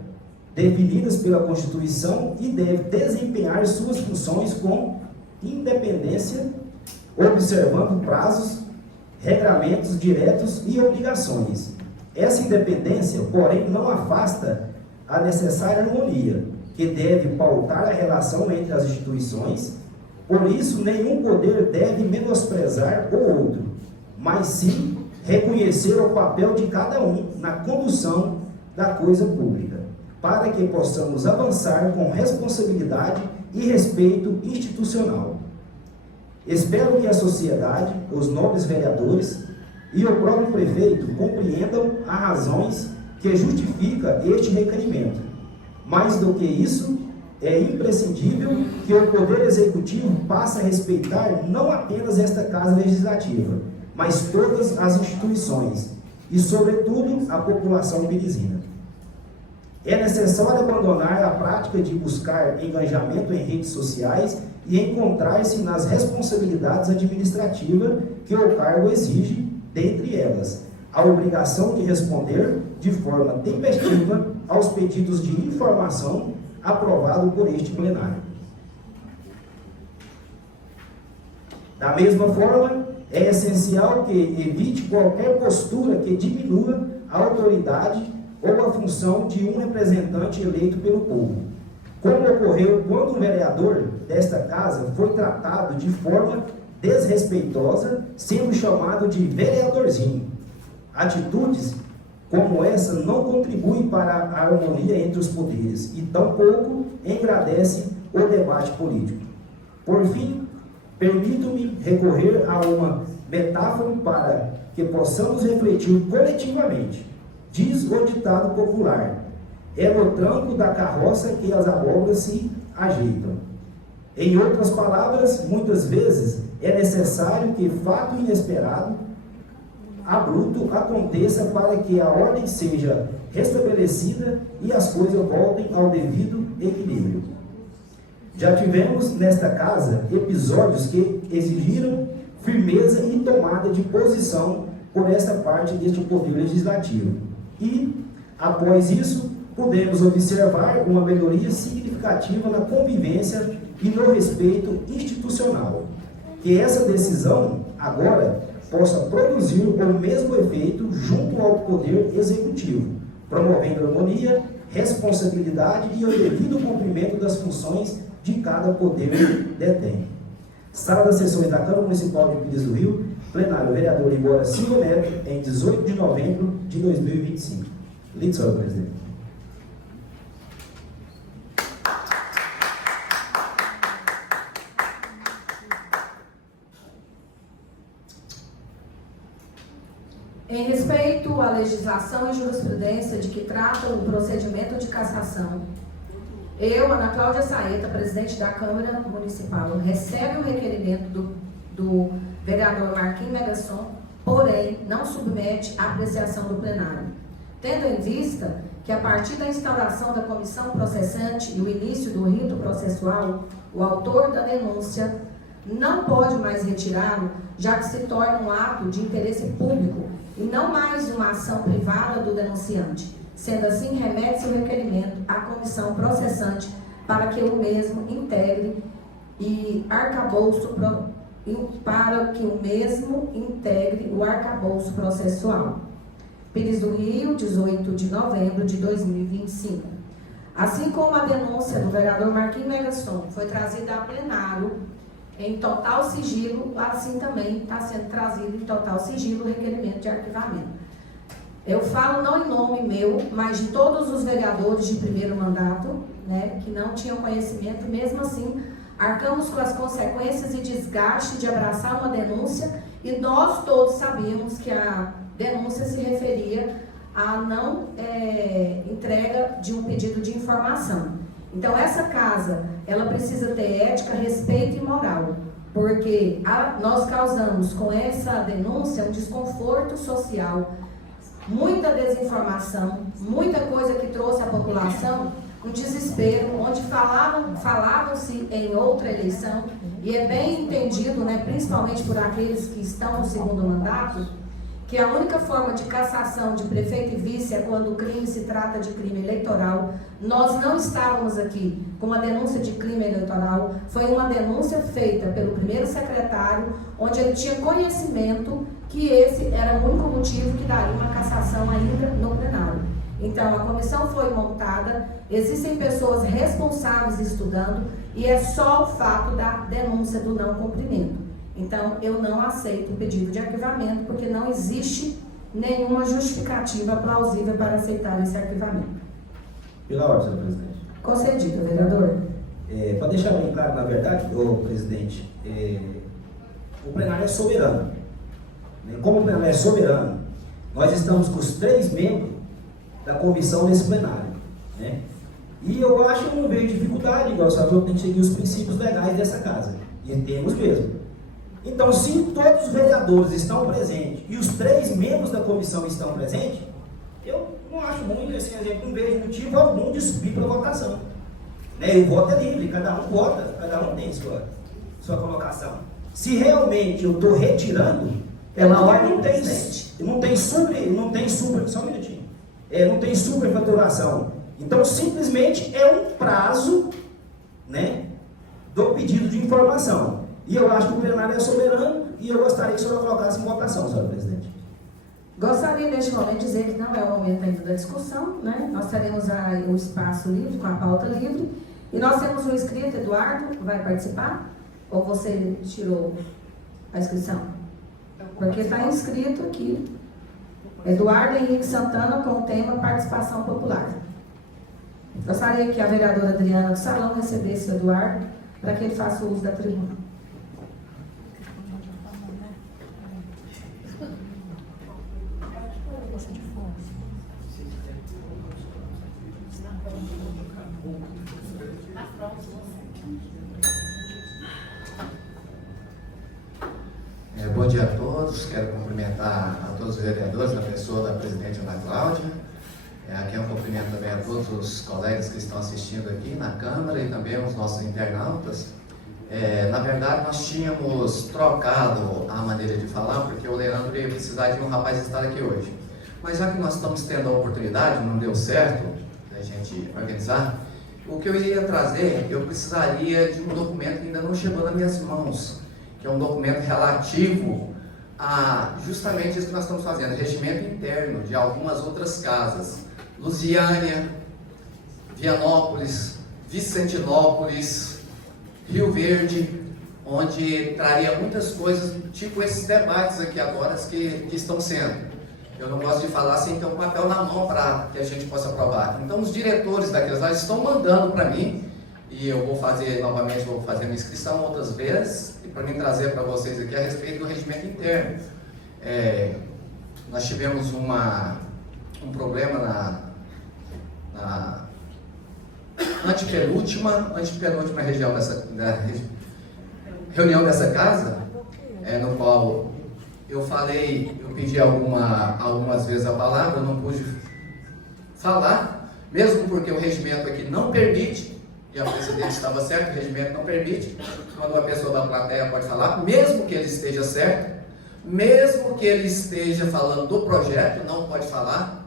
definidas pela Constituição, e deve desempenhar suas funções com independência, observando prazos, regramentos diretos e obrigações. Essa independência, porém, não afasta a necessária harmonia, que deve pautar a relação entre as instituições. Por isso, nenhum poder deve menosprezar o outro, mas sim reconhecer o papel de cada um na condução da coisa pública, para que possamos avançar com responsabilidade e respeito institucional. Espero que a sociedade, os nobres vereadores e o próprio prefeito compreendam as razões que justificam este requerimento. Mais do que isso, é imprescindível que o Poder Executivo passe a respeitar não apenas esta Casa Legislativa, mas todas as instituições e, sobretudo, a população pirizina. É necessário abandonar a prática de buscar engajamento em redes sociais e encontrar-se nas responsabilidades administrativas que o cargo exige, dentre elas, a obrigação de responder de forma tempestiva aos pedidos de informação aprovados por este plenário. Da mesma forma, é essencial que evite qualquer postura que diminua a autoridade ou a função de um representante eleito pelo povo, como ocorreu quando um vereador desta casa foi tratado de forma desrespeitosa, sendo chamado de vereadorzinho. Atitudes como essa não contribuem para a harmonia entre os poderes e tampouco engrandecem o debate político. Por fim, permito-me recorrer a uma metáfora para que possamos refletir coletivamente. Diz o ditado popular: é no tranco da carroça que as abóboras se ajeitam. Em outras palavras, muitas vezes é necessário que fato inesperado, abrupto, aconteça para que a ordem seja restabelecida e as coisas voltem ao devido equilíbrio. Já tivemos nesta casa episódios que exigiram firmeza e tomada de posição por esta parte deste poder legislativo. E, após isso, podemos observar uma melhoria significativa na convivência e no respeito institucional. Que essa decisão, agora, possa produzir o mesmo efeito junto ao Poder Executivo, promovendo harmonia, responsabilidade e o devido cumprimento das funções de cada poder detém. Sala das Sessões da Câmara Municipal de Pires do Rio, plenário vereador Libório Silva Neto, em 18 de novembro de 2025. Lido, senhor presidente. Em respeito à legislação e jurisprudência de que trata o procedimento de cassação, eu, Ana Cláudia Saeta, presidente da Câmara Municipal, recebo o requerimento do vereador Marquinhos Megasson, porém não submete à apreciação do plenário, tendo em vista que, a partir da instauração da comissão processante e o início do rito processual, o autor da denúncia não pode mais retirá-lo, já que se torna um ato de interesse público e não mais uma ação privada do denunciante. Sendo assim, remete-se o requerimento à comissão processante para que o mesmo integre o arcabouço processual. Pires do Rio, 18 de novembro de 2025. Assim como a denúncia do vereador Marquinhos Megasson foi trazida a plenário em total sigilo, assim também está sendo trazido em total sigilo o requerimento de arquivamento. Eu falo não em nome meu, mas de todos os vereadores de primeiro mandato, né, que não tinham conhecimento, mesmo assim, arcamos com as consequências e desgaste de abraçar uma denúncia, e nós todos sabíamos que a denúncia se referia à não entrega de um pedido de informação. Então, essa casa, ela precisa ter ética, respeito e moral, porque nós causamos com essa denúncia um desconforto social, muita desinformação, muita coisa que trouxe à população um desespero, onde falavam-se em outra eleição, e é bem entendido, né, principalmente por aqueles que estão no segundo mandato, que a única forma de cassação de prefeito e vice é quando o crime se trata de crime eleitoral. Nós não estávamos aqui com uma denúncia de crime eleitoral, foi uma denúncia feita pelo primeiro secretário, onde ele tinha conhecimento que esse era o único motivo que daria uma cassação ainda no plenário. Então, a comissão foi montada, existem pessoas responsáveis estudando, e é só o fato da denúncia do não cumprimento. Então, eu não aceito o pedido de arquivamento, porque não existe nenhuma justificativa plausível para aceitar esse arquivamento. Pela ordem, senhor presidente. Concedido, vereador. Para deixar bem claro, na verdade, presidente, o plenário é soberano. Como o plenário é soberano, nós estamos com os 3 membros da comissão nesse plenário, né? E eu acho que não vejo dificuldade, igual o senador tem que seguir os princípios legais dessa casa, e temos mesmo. Então, se todos os vereadores estão presentes e os 3 membros da comissão estão presentes, eu não acho ruim, assim, a gente não vejo motivo algum de subir para a votação, né? E o voto é livre, cada um vota, cada um tem sua colocação. Se realmente eu estou retirando, Pela ordem, não tem só um minutinho. Não tem superfaturação. Então, simplesmente é um prazo, né, do pedido de informação. E eu acho que o plenário é soberano, e eu gostaria que o senhor colocasse em votação, senhor presidente. Gostaria neste momento de dizer que não é o momento ainda da discussão, né? Nós teremos o espaço livre, com a pauta livre, e nós temos um inscrito, Eduardo, que vai participar? Ou você tirou a inscrição? Porque está inscrito aqui, Eduardo Henrique Santana, com o tema Participação Popular. Gostaria que a vereadora Adriana do Salão recebesse o Eduardo, para que ele faça o uso da tribuna. Bom dia a todos, quero cumprimentar a todos os vereadores, na pessoa da presidente Ana Cláudia. Aqui é um cumprimento também a todos os colegas que estão assistindo aqui na Câmara e também os nossos internautas. Na verdade, nós tínhamos trocado a maneira de falar, porque o Leandro ia precisar de um rapaz estar aqui hoje. Mas já que nós estamos tendo a oportunidade, não deu certo a gente organizar, o que eu iria trazer, eu precisaria de um documento que ainda não chegou nas minhas mãos, que é um documento relativo a justamente isso que nós estamos fazendo, regimento interno de algumas outras casas, Lusiânia, Vianópolis, Vicentinópolis, Rio Verde, onde traria muitas coisas, tipo esses debates aqui agora que estão sendo. Eu não gosto de falar sem ter um papel na mão para que a gente possa aprovar. Então, os diretores daquelas áreas estão mandando para mim, e eu vou fazer novamente, vou fazer uma inscrição outras vezes, e para mim trazer para vocês aqui a respeito do regimento interno. Nós tivemos um problema na antepenúltima reunião dessa casa, no qual eu pedi algumas vezes a palavra, eu não pude falar, mesmo porque o regimento aqui não permite, e a presidente estava certa, o regimento não permite, quando uma pessoa da plateia pode falar, mesmo que ele esteja certo, mesmo que ele esteja falando do projeto, não pode falar.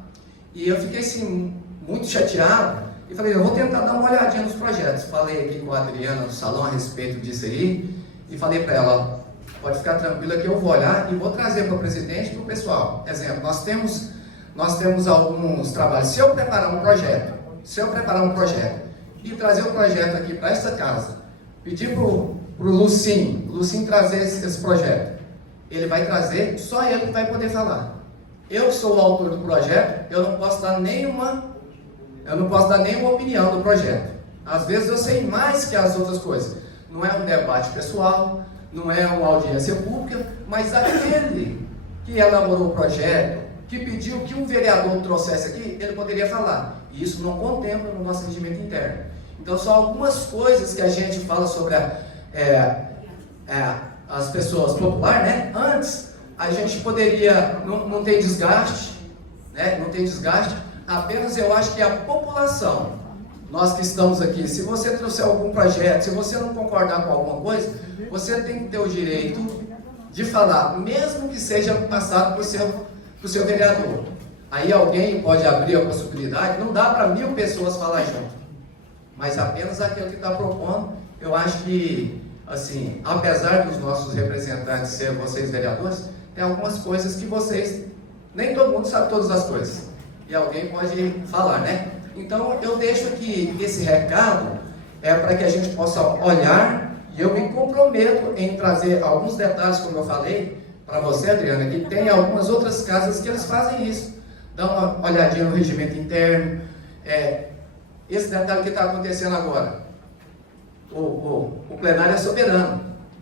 E eu fiquei assim, muito chateado, e falei, eu vou tentar dar uma olhadinha nos projetos. Falei aqui com a Adriana no salão a respeito disso aí, e falei para ela, pode ficar tranquila que eu vou olhar e vou trazer para o presidente e para o pessoal. Exemplo, nós temos alguns trabalhos. Se eu preparar um projeto e trazer o projeto aqui para essa casa, pedir para o para o Lucim trazer esse projeto. Ele vai trazer, só ele que vai poder falar. Eu que sou o autor do projeto, eu não posso dar nenhuma opinião do projeto. Às vezes eu sei mais que as outras coisas. Não é um debate pessoal, não é uma audiência pública, mas aquele que elaborou o projeto, que pediu que um vereador trouxesse aqui, ele poderia falar. E isso não contempla no nosso regimento interno. Então, são algumas coisas que a gente fala sobre as pessoas populares, né? Antes, a gente poderia, não tem desgaste, né? Não tem desgaste, apenas eu acho que a população, nós que estamos aqui, se você trouxer algum projeto, se você não concordar com alguma coisa, você tem que ter o direito de falar, mesmo que seja passado para o seu vereador. Aí alguém pode abrir a possibilidade, não dá para 1000 pessoas falar junto, mas apenas aquele que está propondo. Eu acho que, assim, apesar dos nossos representantes serem vocês vereadores, tem algumas coisas que vocês, nem todo mundo sabe todas as coisas, e alguém pode falar, né? Então eu deixo aqui esse recado, para que a gente possa olhar, e eu me comprometo em trazer alguns detalhes, como eu falei para você, Adriana, que tem algumas outras casas que eles fazem isso, dão uma olhadinha no regimento interno, esse detalhe que está acontecendo agora. O plenário é soberano.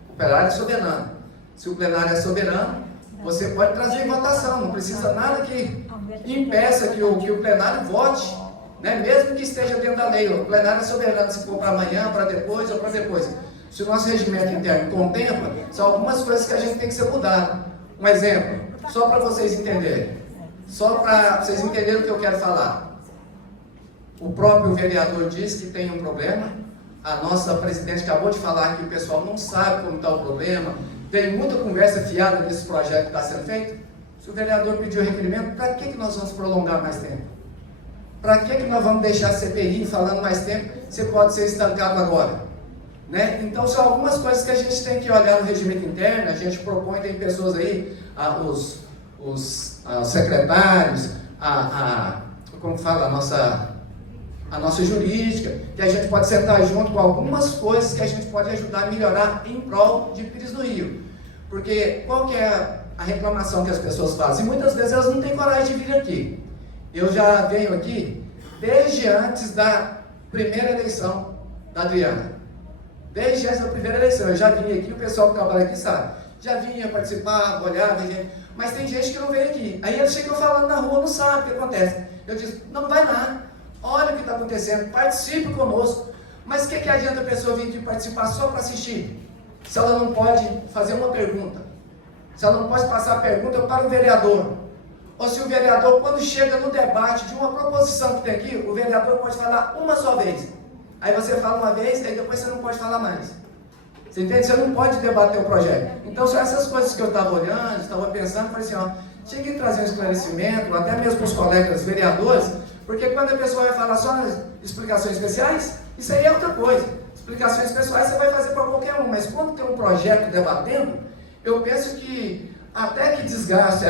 O plenário é soberano. Se o plenário é soberano, você pode trazer em votação. Não precisa nada que impeça que o plenário vote, né? Mesmo que esteja dentro da lei. O plenário é soberano, se for para amanhã, para depois ou para depois. Se o nosso regimento interno contempla, são algumas coisas que a gente tem que ser mudado. Um exemplo, só para vocês entenderem. Só para vocês entenderem o que eu quero falar. O próprio vereador disse que tem um problema. A nossa presidente acabou de falar que o pessoal não sabe como está o problema. Tem muita conversa fiada desse projeto que está sendo feito. Se o vereador pediu requerimento, para que nós vamos prolongar mais tempo? Para que nós vamos deixar a CPI falando mais tempo? Você pode ser estancado agora. Né? Então, são algumas coisas que a gente tem que olhar no regimento interno. A gente propõe, tem pessoas aí, os secretários, como fala, a nossa jurídica, que a gente pode sentar junto com algumas coisas que a gente pode ajudar a melhorar em prol de Pires do Rio. Porque qual que é a reclamação que as pessoas fazem? E muitas vezes elas não têm coragem de vir aqui. Eu já venho aqui desde antes da primeira eleição da Adriana. Desde antes da primeira eleição, eu já vim aqui, o pessoal que trabalha aqui sabe. Já vinha participar, olhar, mas tem gente que não veio aqui. Aí eles chegam falando na rua, não sabe o que acontece. Eu disse, não vai lá, olha o que está acontecendo, participe conosco. Mas o que adianta a pessoa vir aqui participar só para assistir? Se ela não pode fazer uma pergunta, se ela não pode passar a pergunta para o vereador, ou se o vereador, quando chega no debate de uma proposição que tem aqui, o vereador pode falar uma só vez. Aí você fala uma vez, aí depois você não pode falar mais. Você entende? Você não pode debater o projeto. Então, são essas coisas que eu estava olhando, estava pensando, falei assim, tinha que trazer um esclarecimento, até mesmo para os colegas vereadores, porque quando a pessoa vai falar só nas explicações especiais, isso aí é outra coisa. Explicações pessoais você vai fazer para qualquer um, mas quando tem um projeto debatendo, eu penso que até que desgaste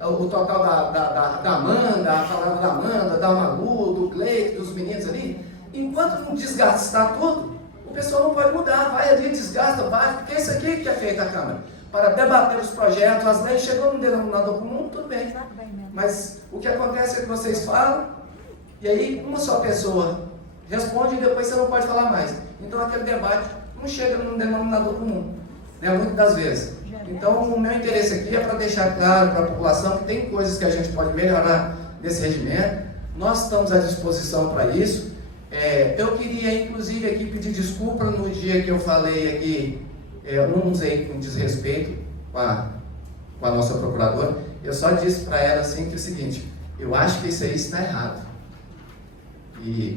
o total da Amanda, a palavra da Amanda, da Malu, do Cleito, dos meninos ali, enquanto não desgastar tudo, o pessoal não pode mudar, vai ali, desgasta, bate, porque é isso aqui que é feito a Câmara, para debater os projetos, as leis, chegou no denominador comum, tudo bem, mas o que acontece é que vocês falam, e aí uma só pessoa responde e depois você não pode falar mais, então aquele debate não chega no denominador comum, né, muitas das vezes. Então o meu interesse aqui é para deixar claro para a população que tem coisas que a gente pode melhorar nesse regimento, nós estamos à disposição para isso. Eu queria, inclusive, aqui pedir desculpa no dia que eu falei aqui, eu não usei com desrespeito com a nossa procuradora, eu só disse para ela assim que é o seguinte, eu acho que isso aí está errado,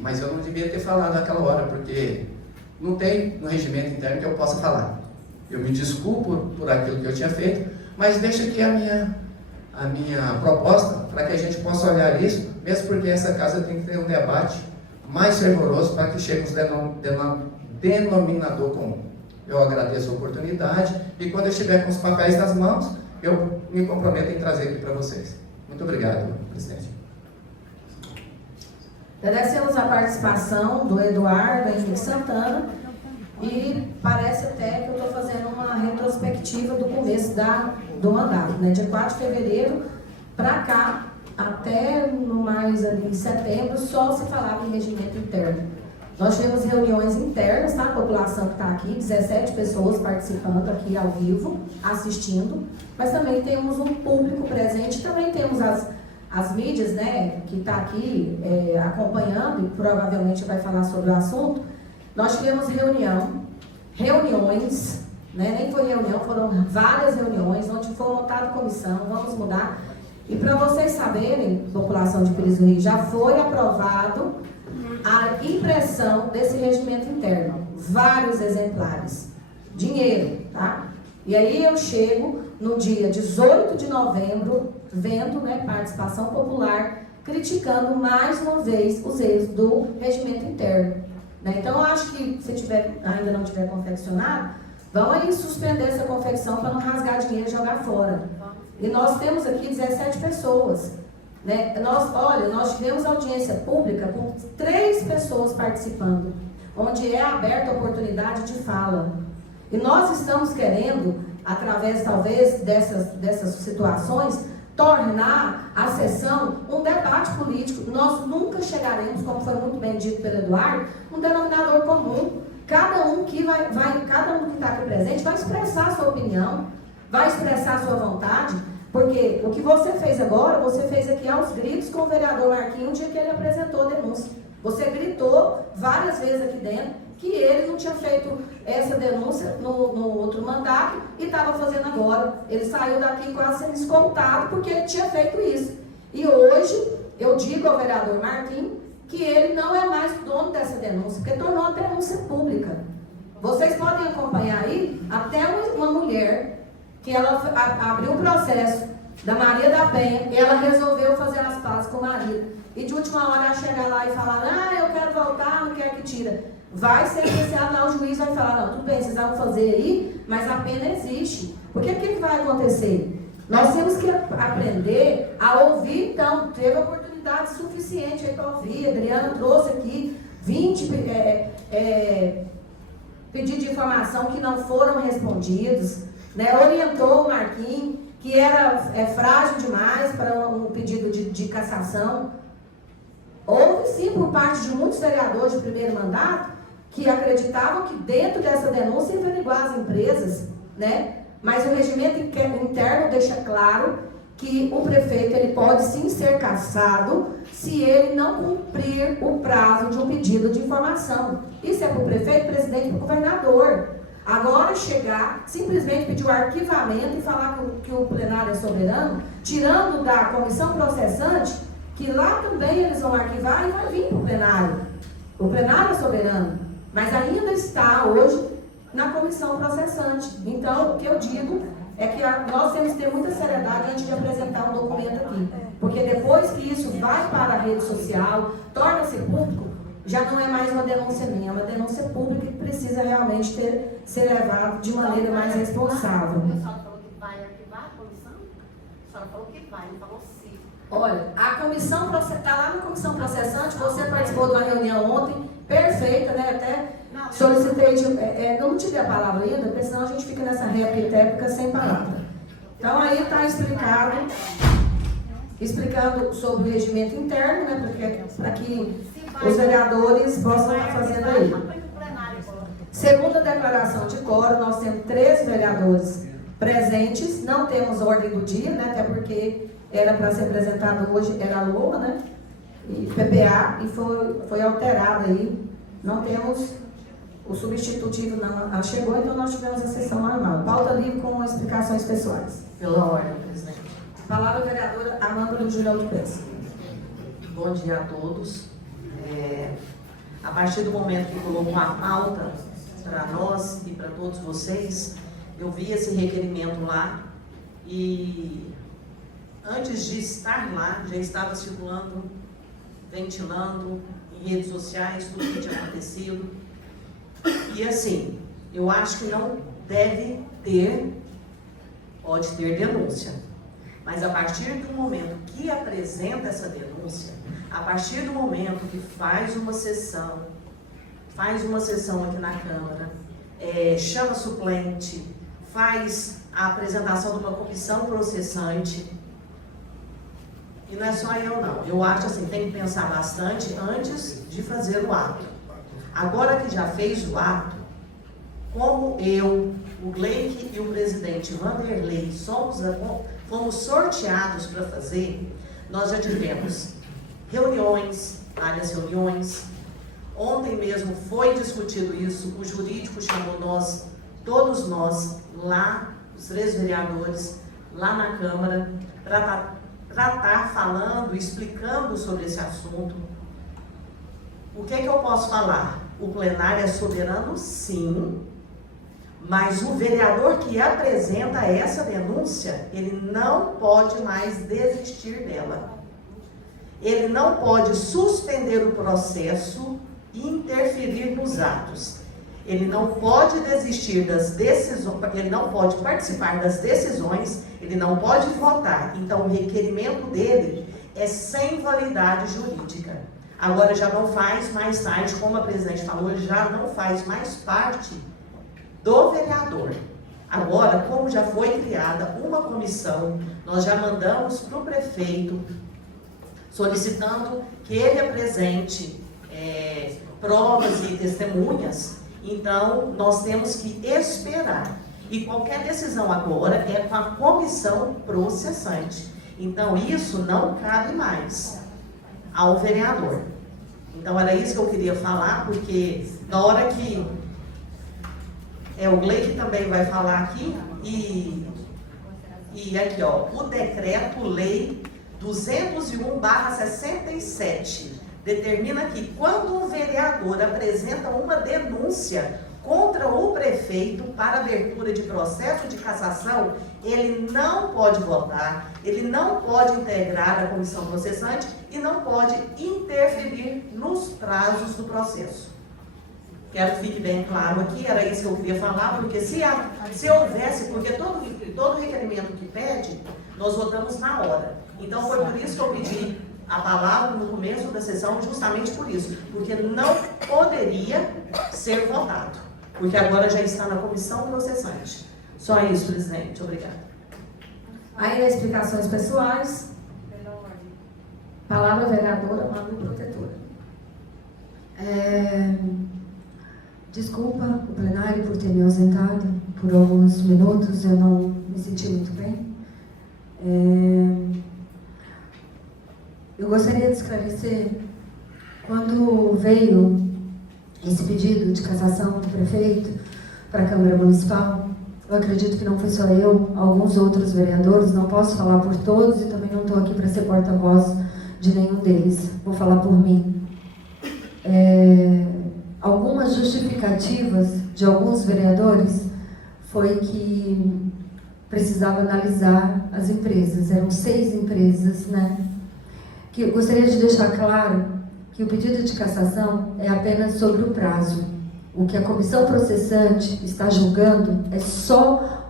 mas eu não devia ter falado naquela hora, porque não tem no regimento interno que eu possa falar. Eu me desculpo por aquilo que eu tinha feito, mas deixo aqui a minha proposta para que a gente possa olhar isso, mesmo porque essa casa tem que ter um debate mais fervoroso para que chegue um denominador comum. Eu agradeço a oportunidade e quando eu estiver com os papéis nas mãos, eu me comprometo em trazer aqui para vocês. Muito obrigado, presidente. Agradecemos a participação do Eduardo Henrique Santana e parece até que eu estou fazendo uma retrospectiva do começo do mandato, né? De 4 de fevereiro para cá, até no mais ali em setembro, só se falava em regimento interno. Nós tivemos reuniões internas, tá? A população que está aqui, 17 pessoas participando aqui ao vivo, assistindo, mas também temos um público presente, também temos as mídias, né, que está aqui acompanhando e provavelmente vai falar sobre o assunto. Nós tivemos reuniões, né, nem foi reunião, foram várias reuniões, onde foi montada comissão, vamos mudar. E para vocês saberem, população de Pires do Rio, já foi aprovado a impressão desse regimento interno, vários exemplares, dinheiro, tá? E aí eu chego no dia 18 de novembro, vendo, né, participação popular, criticando mais uma vez os erros do regimento interno, né? Então eu acho que se ainda não tiver confeccionado, vão aí suspender essa confecção para não rasgar dinheiro e jogar fora. E nós temos aqui 17 pessoas. Né? Nós tivemos audiência pública com 3 pessoas participando, onde é aberta a oportunidade de fala. E nós estamos querendo, através talvez dessas situações, tornar a sessão um debate político. Nós nunca chegaremos, como foi muito bem dito pelo Eduardo, um denominador comum. Cada um que está aqui presente vai expressar a sua opinião, vai expressar a sua vontade. Porque o que você fez agora, você fez aqui aos gritos com o vereador Marquinhos, no dia que ele apresentou a denúncia. Você gritou várias vezes aqui dentro que ele não tinha feito essa denúncia no outro mandato e estava fazendo agora. Ele saiu daqui quase sendo escoltado porque ele tinha feito isso. E hoje eu digo ao vereador Marquinhos que ele não é mais dono dessa denúncia, porque tornou a denúncia pública. Vocês podem acompanhar aí até uma mulher que ela abriu um processo da Maria da Penha e ela resolveu fazer as pazes com o marido. E de última hora ela chega lá e fala, eu quero voltar, não quero que tira. Vai ser apreciado lá, o juiz vai falar, não, tudo bem, vocês vão fazer aí, mas a pena existe. Porque o que vai acontecer? Nós temos que aprender a ouvir, então, teve oportunidade suficiente aí para ouvir. A Adriana trouxe aqui 20 pedidos de informação que não foram respondidos. Né, orientou o Marquinhos, que era frágil demais para um pedido de cassação. Houve sim, por parte de muitos vereadores de primeiro mandato, que acreditavam que dentro dessa denúncia ia averiguar as empresas, né? Mas o regimento interno deixa claro que o prefeito ele pode sim ser cassado se ele não cumprir o prazo de um pedido de informação. Isso é para o prefeito, presidente e para o governador. Agora chegar, simplesmente pedir o arquivamento e falar que o plenário é soberano, tirando da comissão processante, que lá também eles vão arquivar e vai vir para o plenário. O plenário é soberano, mas ainda está hoje na comissão processante. Então, o que eu digo é que nós temos que ter muita seriedade antes de apresentar um documento aqui. Porque depois que isso vai para a rede social, torna-se público, já não é mais uma denúncia minha, é uma denúncia pública que precisa realmente ser levado de maneira mais responsável. A senhora falou que vai arquivar a comissão? A senhora falou que vai, não falou sim. Olha, a comissão está lá na comissão processante, você participou de uma reunião ontem, perfeita, né? Até solicitei, não tive a palavra ainda, porque senão a gente fica nessa réplica sem palavra. Então aí está explicando sobre o regimento interno, né? Para que os vereadores possam estar fazendo aí. Segundo a declaração de quórum, nós temos 3 vereadores presentes, não temos ordem do dia, né? Até porque era para ser apresentado hoje, era a LOA, né? E PPA, e foi alterado aí. Não temos o substitutivo, não chegou, então nós tivemos a sessão normal. Pauta livre com explicações pessoais. Pela ordem, presidente. Palavra vereadora Amanda do Julião de Pes. Bom dia a todos. A partir do momento que colocou a pauta para nós e para todos vocês, eu vi esse requerimento lá e antes de estar lá, já estava circulando, ventilando em redes sociais tudo que tinha acontecido. E assim, eu acho que não deve ter, pode ter denúncia, mas a partir do momento que apresenta essa denúncia, a partir do momento que faz uma sessão aqui na Câmara, chama suplente, faz a apresentação de uma comissão processante. E não é só eu, não. Eu acho assim, tem que pensar bastante antes de fazer o ato. Agora que já fez o ato, como eu, o Gleick e o presidente Vanderlei fomos sorteados para fazer, nós já tivemos reuniões, várias reuniões. Ontem mesmo foi discutido isso, o jurídico chamou nós, todos nós, lá, os 3 vereadores, lá na Câmara, para estar falando, explicando sobre esse assunto. O que é que eu posso falar? O plenário é soberano, sim, mas o vereador que apresenta essa denúncia, ele não pode mais desistir dela. Ele não pode suspender o processo e interferir nos atos. Ele não pode desistir das decisões, ele não pode participar das decisões, ele não pode votar. Então, o requerimento dele é sem validade jurídica. Agora, já não faz mais parte, como a presidente falou, ele já não faz mais parte do vereador. Agora, como já foi criada uma comissão, nós já mandamos para o prefeito, solicitando que ele apresente provas e testemunhas. Então, nós temos que esperar. E qualquer decisão agora é com a comissão processante. Então, isso não cabe mais ao vereador. Então, era isso que eu queria falar, porque na hora que o Gleick também vai falar aqui, e aqui, ó, o decreto-lei 201/67 determina que quando um vereador apresenta uma denúncia contra o prefeito para abertura de processo de cassação, ele não pode votar, ele não pode integrar a comissão processante e não pode interferir nos prazos do processo. Quero que fique bem claro aqui, era isso que eu queria falar, porque se houvesse, porque todo requerimento que pede, nós votamos na hora. Então foi por isso que eu pedi a palavra no começo da sessão, justamente por isso, porque não poderia ser votado, porque agora já está na comissão processante. Só isso, presidente. Obrigada. Ainda explicações pessoais. Palavra vereadora Manu Protetora. Desculpa o plenário por ter me ausentado por alguns minutos, eu não me senti muito bem. Eu gostaria de esclarecer, quando veio esse pedido de cassação do prefeito para a Câmara Municipal, eu acredito que não foi só eu, alguns outros vereadores, não posso falar por todos e também não estou aqui para ser porta-voz de nenhum deles, vou falar por mim. Algumas justificativas de alguns vereadores foi que precisava analisar as empresas, eram 6 empresas, né? Que eu gostaria de deixar claro que o pedido de cassação é apenas sobre o prazo. O que a comissão processante está julgando é só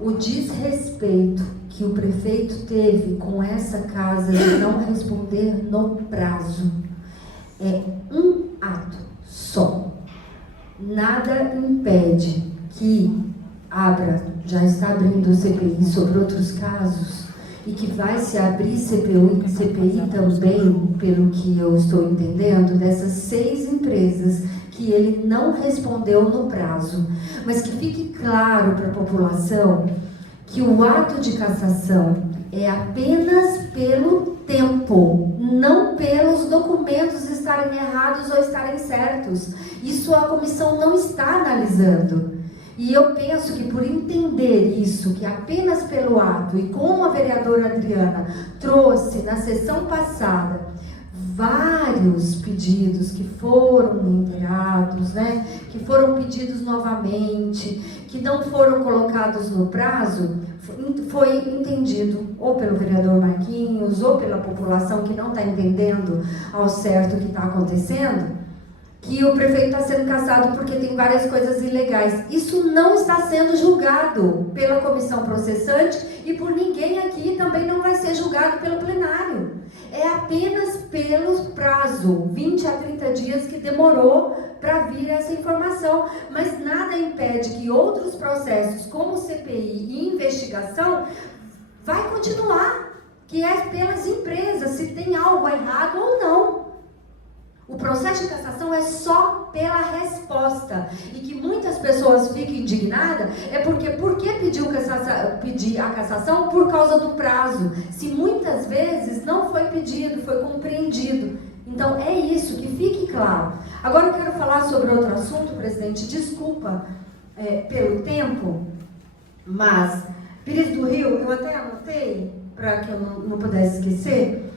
o desrespeito que o prefeito teve com essa casa de não responder no prazo. É um ato só. Nada impede que já está abrindo CPI sobre outros casos, e que vai se abrir CPI também, pelo que eu estou entendendo, dessas 6 empresas que ele não respondeu no prazo. Mas que fique claro para a população que o ato de cassação é apenas pelo tempo, não pelos documentos estarem errados ou estarem certos. Isso a comissão não está analisando. E eu penso que por entender isso, que apenas pelo ato, e como a vereadora Adriana trouxe na sessão passada vários pedidos que foram reiterados, né, que foram pedidos novamente, que não foram colocados no prazo, foi entendido ou pelo vereador Marquinhos ou pela população que não está entendendo ao certo o que está acontecendo, que o prefeito está sendo cassado porque tem várias coisas ilegais. Isso não está sendo julgado pela comissão processante e por ninguém aqui, também não vai ser julgado pelo plenário. É apenas pelo prazo, 20 a 30 dias que demorou para vir essa informação, mas nada impede que outros processos, como CPI e investigação, vai continuar, que é pelas empresas, se tem algo errado ou não. O processo de cassação é só pela resposta. E que muitas pessoas ficam indignadas é porque por que pedir a cassação? Por causa do prazo. Se muitas vezes não foi pedido, foi compreendido. Então é isso, que fique claro. Agora eu quero falar sobre outro assunto, presidente. Desculpa pelo tempo, mas Pires do Rio, eu até anotei para que eu não pudesse esquecer.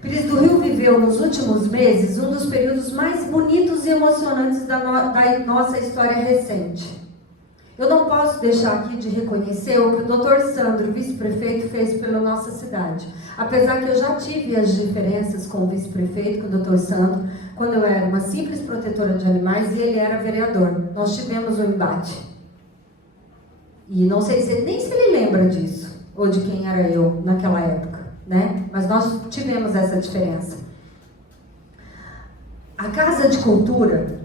Pires do Rio viveu nos últimos meses um dos períodos mais bonitos e emocionantes da nossa história recente. Eu não posso deixar aqui de reconhecer o que o Dr. Sandro, vice-prefeito, fez pela nossa cidade. Apesar que eu já tive as diferenças com o vice-prefeito, com o Dr. Sandro, quando eu era uma simples protetora de animais e ele era vereador. Nós tivemos um embate. E não sei nem se ele lembra disso, ou de quem era eu naquela época, né? Mas nós tivemos essa diferença. A Casa de Cultura,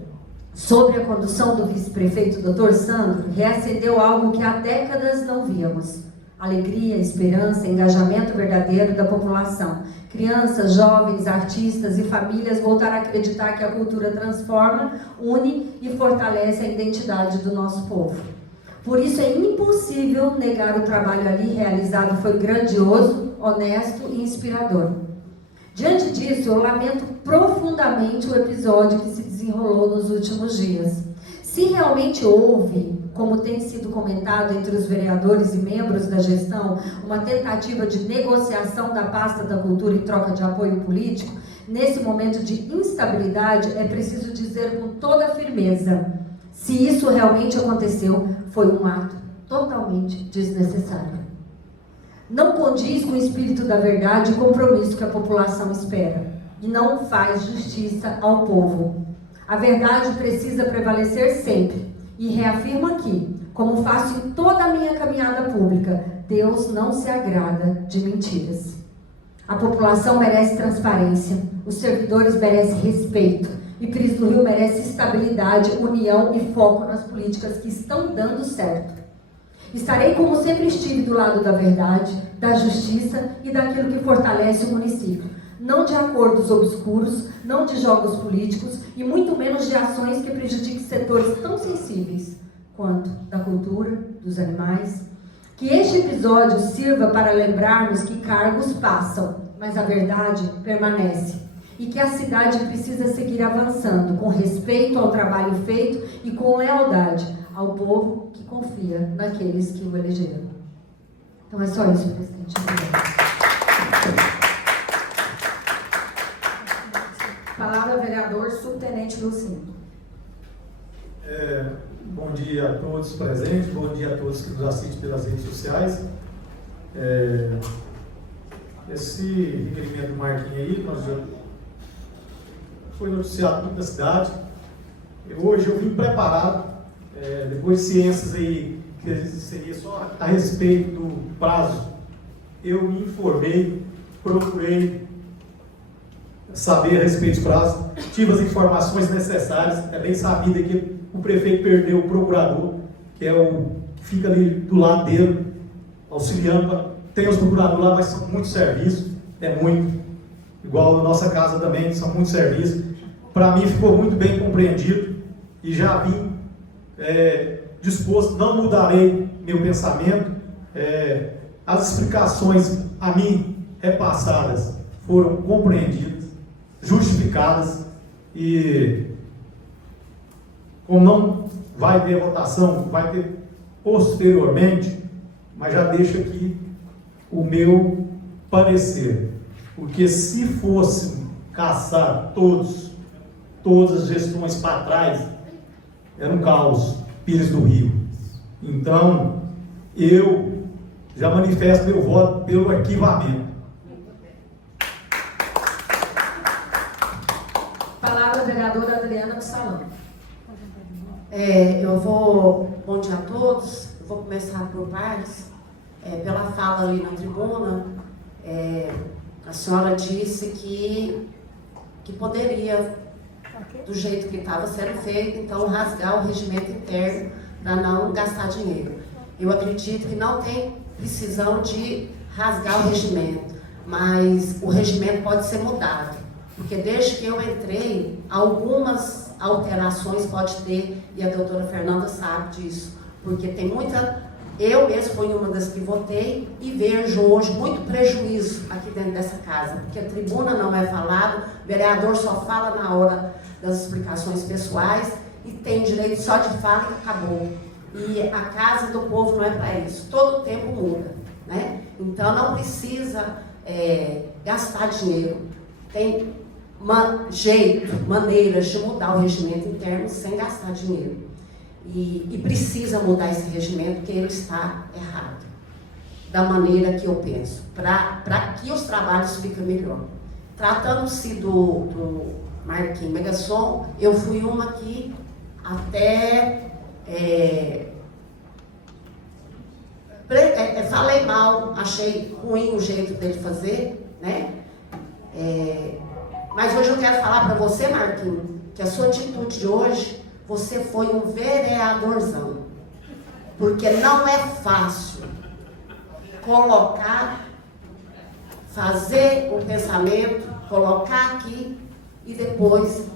sob a condução do vice-prefeito Dr. Sandro, reacendeu algo que há décadas não víamos. Alegria, esperança, engajamento verdadeiro da população. Crianças, jovens, artistas e famílias voltaram a acreditar que a cultura transforma, une e fortalece a identidade do nosso povo. Por isso é impossível negar o trabalho ali realizado, foi grandioso, honesto e inspirador. Diante disso, eu lamento profundamente o episódio que se desenrolou nos últimos dias. Se realmente houve, como tem sido comentado entre os vereadores e membros da gestão, uma tentativa de negociação da pasta da cultura em troca de apoio político, nesse momento de instabilidade, é preciso dizer com toda firmeza, se isso realmente aconteceu, foi um ato totalmente desnecessário. Não condiz com o espírito da verdade e compromisso que a população espera, e não faz justiça ao povo. A verdade precisa prevalecer sempre, e reafirmo aqui, como faço em toda a minha caminhada pública, Deus não se agrada de mentiras. A população merece transparência, os servidores merecem respeito, e Pires do Rio merece estabilidade, união e foco nas políticas que estão dando certo. Estarei, como sempre estive, do lado da verdade, da justiça e daquilo que fortalece o município. Não de acordos obscuros, não de jogos políticos e muito menos de ações que prejudiquem setores tão sensíveis quanto da cultura, dos animais. Que este episódio sirva para lembrarmos que cargos passam, mas a verdade permanece. E que a cidade precisa seguir avançando, com respeito ao trabalho feito e com lealdade ao povo que confia naqueles que o elegeram. Então é só isso, presidente. Palavra ao vereador subtenente Lucindo. Bom dia a todos presentes, bom dia a todos que nos assistem pelas redes sociais. Esse requerimento do Marquinhos aí, nós já foi noticiado muito da cidade. Hoje eu vim preparado, depois de ciências aí, que seria só a respeito do prazo, eu me informei, procurei saber a respeito dos prazos, tive as informações necessárias. É bem sabido que o prefeito perdeu o procurador, que é o que fica ali do lado dele, auxiliando. Tem os procuradores lá, mas são muitos serviços, é muito. Igual na nossa casa também, são muitos serviços. Para mim ficou muito bem compreendido e já vim disposto, não mudarei meu pensamento. As explicações a mim repassadas foram compreendidas, justificadas, e como não vai ter votação, vai ter posteriormente, mas já deixo aqui o meu parecer, porque se fosse caçar todas as gestões para trás, era um caos, Pires do Rio. Então, eu já manifesto meu voto pelo arquivamento. Palavra vereadora Adriana Psalão. Bom dia a todos. Eu vou começar por partes. Pela fala ali na tribuna, a senhora disse que poderia do jeito que estava sendo feito, então rasgar o regimento interno para não gastar dinheiro. Eu acredito que não tem precisão de rasgar o regimento, mas o regimento pode ser mudado, porque desde que eu entrei, algumas alterações pode ter, e a doutora Fernanda sabe disso, porque tem muita... Eu mesmo fui uma das que votei e vejo hoje muito prejuízo aqui dentro dessa casa, porque a tribuna não é falada, o vereador só fala na hora das explicações pessoais e tem direito só de fala e acabou. E a casa do povo não é para isso, todo o tempo muda, né? Então não precisa gastar dinheiro, tem maneiras de mudar o regimento interno sem gastar dinheiro. E precisa mudar esse regimento, porque ele está errado, da maneira que eu penso, para que os trabalhos fiquem melhor. Tratando-se do Marquinhos Megasom, eu fui uma que até falei mal, achei ruim o jeito dele fazer, né? Mas hoje eu quero falar para você, Marquinhos, que a sua atitude de hoje, você foi um vereadorzão, porque não é fácil colocar, fazer o pensamento, colocar aqui e depois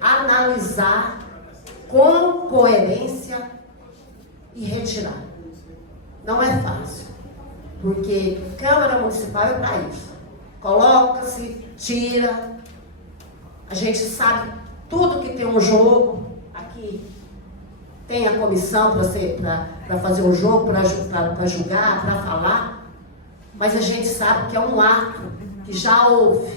analisar com coerência e retirar. Não é fácil, porque Câmara Municipal é para isso. Coloca-se, tira, a gente sabe tudo que tem um jogo. Aqui tem a comissão para fazer o jogo, para julgar, para falar, mas a gente sabe que é um ato que já houve.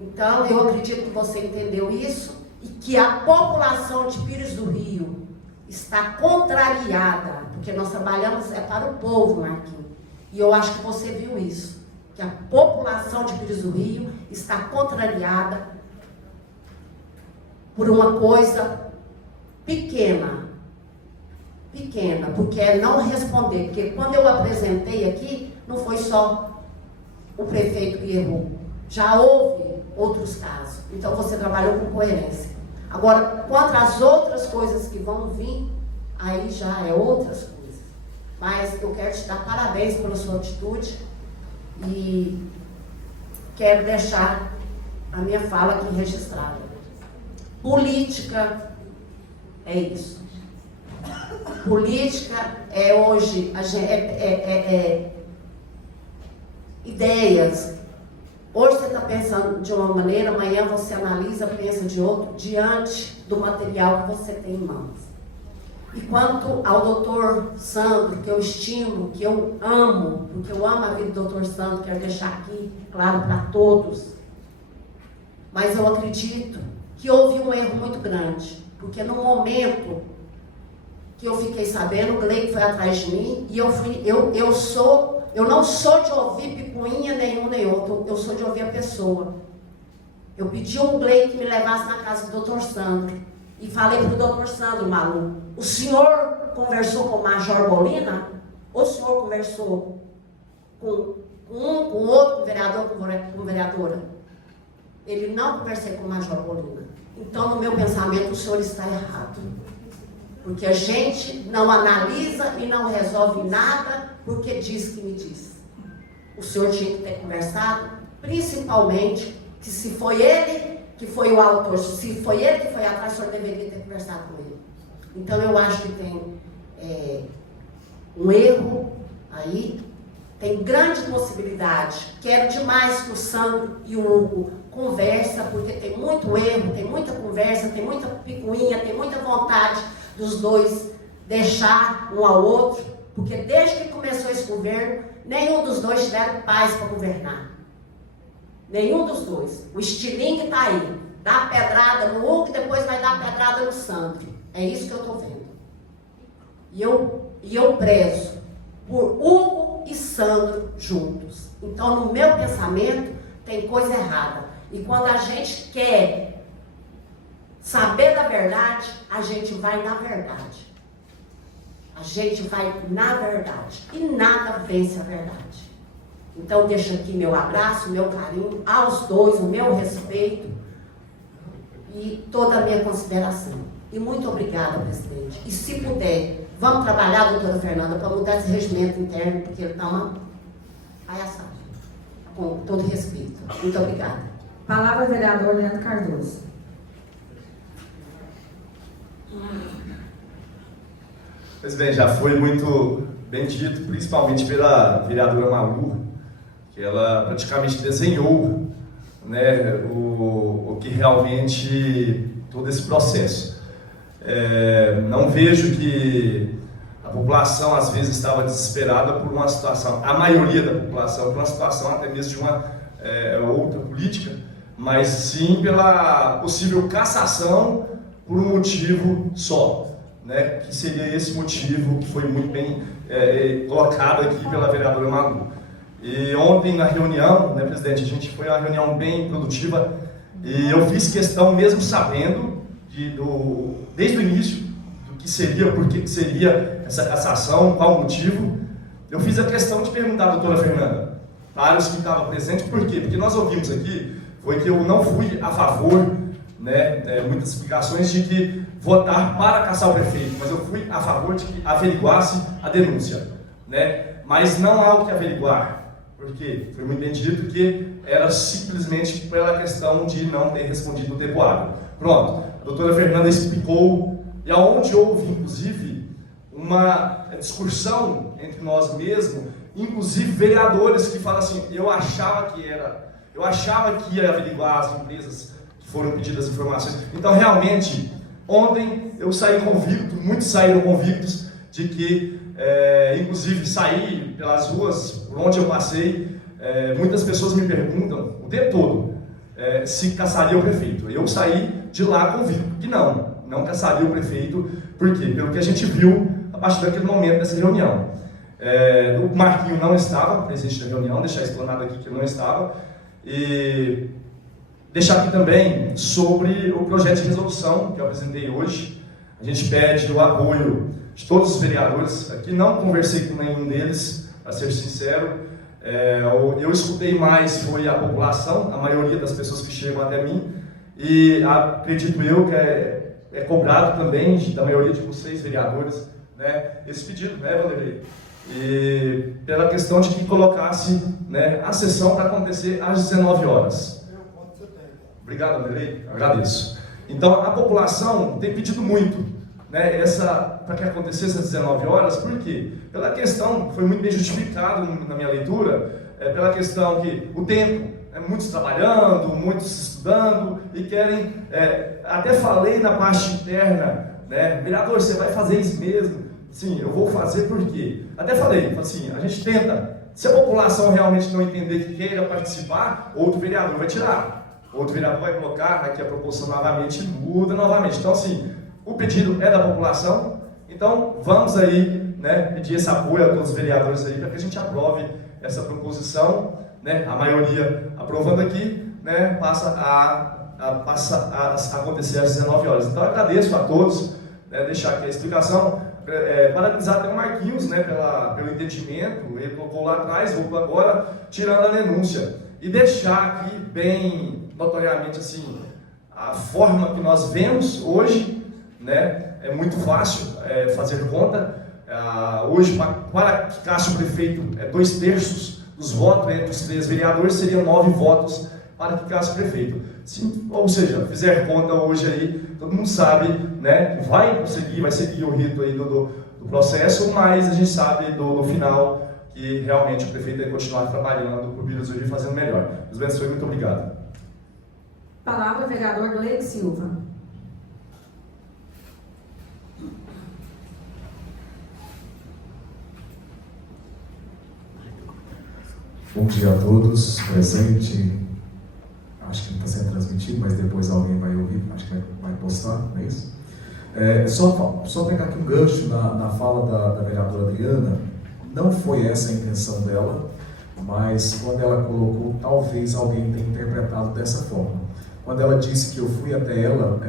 Então, eu acredito que você entendeu isso e que a população de Pires do Rio está contrariada, porque nós trabalhamos para o povo, Marquinhos, e eu acho que você viu isso, que a população de Pires do Rio está contrariada por uma coisa pequena, porque é não responder, porque quando eu apresentei aqui, não foi só o prefeito que errou, já houve outros casos, então você trabalhou com coerência. Agora, quanto às outras coisas que vão vir, aí já é outras coisas, mas eu quero te dar parabéns pela sua atitude e quero deixar a minha fala aqui registrada. Política é isso. Política é hoje ideias. Hoje você está pensando de uma maneira, amanhã você analisa, pensa de outro, diante do material que você tem em mãos. E quanto ao doutor Sandro, que eu estimo, que eu amo, porque eu amo a vida do doutor Sandro, quero deixar aqui claro para todos, mas eu acredito que houve um erro muito grande, porque no momento que eu fiquei sabendo, o Gleico foi atrás de mim, e eu não sou de ouvir picuinha nenhum nem outro, eu sou de ouvir a pessoa. Eu pedi ao Gleico que me levasse na casa do Dr. Sandro, e falei para o Dr. Sandro, Malu, o senhor conversou com o Major Bolina? Ou o senhor conversou com outro, com vereador, com vereadora? Ele não conversei com o Major Bolina. Então, no meu pensamento, o senhor está errado. Porque a gente não analisa e não resolve nada porque diz que me diz. O senhor tinha que ter conversado, principalmente, que se foi ele que foi o autor, se foi ele que foi atrás, o senhor deveria ter conversado com ele. Então, eu acho que tem um erro aí, tem grande possibilidade. Quero demais que o Sandro e o Hugo conversem, porque tem muito erro, tem muita conversa, tem muita picuinha, tem muita vontade dos dois deixar um ao outro, porque desde que começou esse governo, nenhum dos dois tiveram paz para governar. Nenhum dos dois. O estilingue está aí. Dá pedrada no Hugo e depois vai dar pedrada no Sandro. É isso que eu estou vendo. E eu prezo por Hugo e Sandro juntos. Então, no meu pensamento, tem coisa errada. E quando a gente quer saber da verdade, a gente vai na verdade. A gente vai na verdade. E nada vence a verdade. Então, deixo aqui meu abraço, meu carinho aos dois, o meu respeito. e toda a minha consideração. E muito obrigada, presidente. E se puder, vamos trabalhar, doutora Fernanda, para mudar esse regimento interno, porque ele está uma palhaçada. Com todo respeito. Muito obrigada. Palavra vereador Leandro Cardoso. Presidente, já foi muito bem dito, principalmente pela vereadora Malu, que ela praticamente desenhou, né, o que realmente todo esse processo. Não vejo que a população às vezes estava desesperada por uma situação, a maioria da população, por uma situação até mesmo de uma outra política, mas sim pela possível cassação por um motivo só, né, que seria esse motivo que foi muito bem colocado aqui pela vereadora Malu. E ontem na reunião, né, presidente, a gente foi uma reunião bem produtiva e eu fiz questão, mesmo sabendo desde o início do que seria, por que seria essa cassação, qual o motivo, eu fiz a questão de perguntar à doutora Fernanda, para os que estavam presentes, por quê? Porque nós ouvimos aqui, foi que eu não fui a favor, né, muitas explicações de que votar para caçar o prefeito, mas eu fui a favor de que averiguasse a denúncia, né? Mas não há o que averiguar, porque foi muito bem dito que era simplesmente pela questão de não ter respondido no tempo hábil. Pronto, a doutora Fernanda explicou, e aonde houve, inclusive, uma discussão entre nós mesmos, inclusive vereadores que falam assim, eu achava que ia averiguar as empresas que foram pedidas informações. Então, realmente, ontem eu saí convicto, muitos saíram convictos de que, inclusive, saí pelas ruas, por onde eu passei, muitas pessoas me perguntam o tempo todo se caçaria o prefeito. Eu saí de lá convicto que não caçaria o prefeito. Por quê? Pelo que a gente viu a partir daquele momento dessa reunião. O Marquinho não estava presente na reunião, deixar explanado aqui que ele não estava. E deixar aqui também sobre o projeto de resolução que eu apresentei hoje. A gente pede o apoio de todos os vereadores. Aqui não conversei com nenhum deles, para ser sincero. Eu escutei mais, foi a população, a maioria das pessoas que chegam até mim. E acredito eu que é cobrado também da maioria de vocês, vereadores, né, esse pedido, né, Vanderlei? E pela questão de que colocasse, né, a sessão para acontecer às 19 horas. Obrigado, Vanderlei, agradeço. Então, a população tem pedido muito, né, para que acontecesse às 19 horas, por quê? Pela questão, foi muito bem justificado na minha leitura, pela questão que o tempo, muitos trabalhando, muitos estudando e querem, até falei na parte interna, né, vereador, você vai fazer isso mesmo? Sim, eu vou fazer por quê? Até falei assim, a gente tenta, se a população realmente não entender que queira participar, outro vereador vai tirar, outro vereador vai colocar, aqui a proporção novamente muda novamente. Então assim, o pedido é da população, então vamos aí, né, pedir esse apoio a todos os vereadores aí para que a gente aprove essa proposição, né, a maioria aprovando aqui, né, passa a acontecer às 19 horas. Então eu agradeço a todos, né, deixar aqui a explicação, parabenizar até o Marquinhos, né, pelo entendimento, ele colocou lá atrás, voltou agora, tirando a denúncia. E deixar aqui bem notoriamente assim, a forma que nós vemos hoje, né, é muito fácil fazer conta. Hoje, para que caça o prefeito, 2/3 dos votos entre os 3 vereadores, seriam 9 votos para que caça o prefeito. Ou seja, fizer conta hoje aí, todo mundo sabe, né, vai seguir o rito aí do processo, mas a gente sabe no final que realmente o prefeito vai continuar trabalhando por Biruzuí fazendo melhor. Deus abençoe, muito obrigado. Palavra, vereador Gleide Silva. Bom dia a todos, presente. Acho que não está sendo transmitido, mas depois alguém vai ouvir, acho que vai postar, não é isso? Só pegar aqui um gancho na fala da vereadora Adriana, não foi essa a intenção dela, mas quando ela colocou, talvez alguém tenha interpretado dessa forma. Quando ela disse que eu fui até ela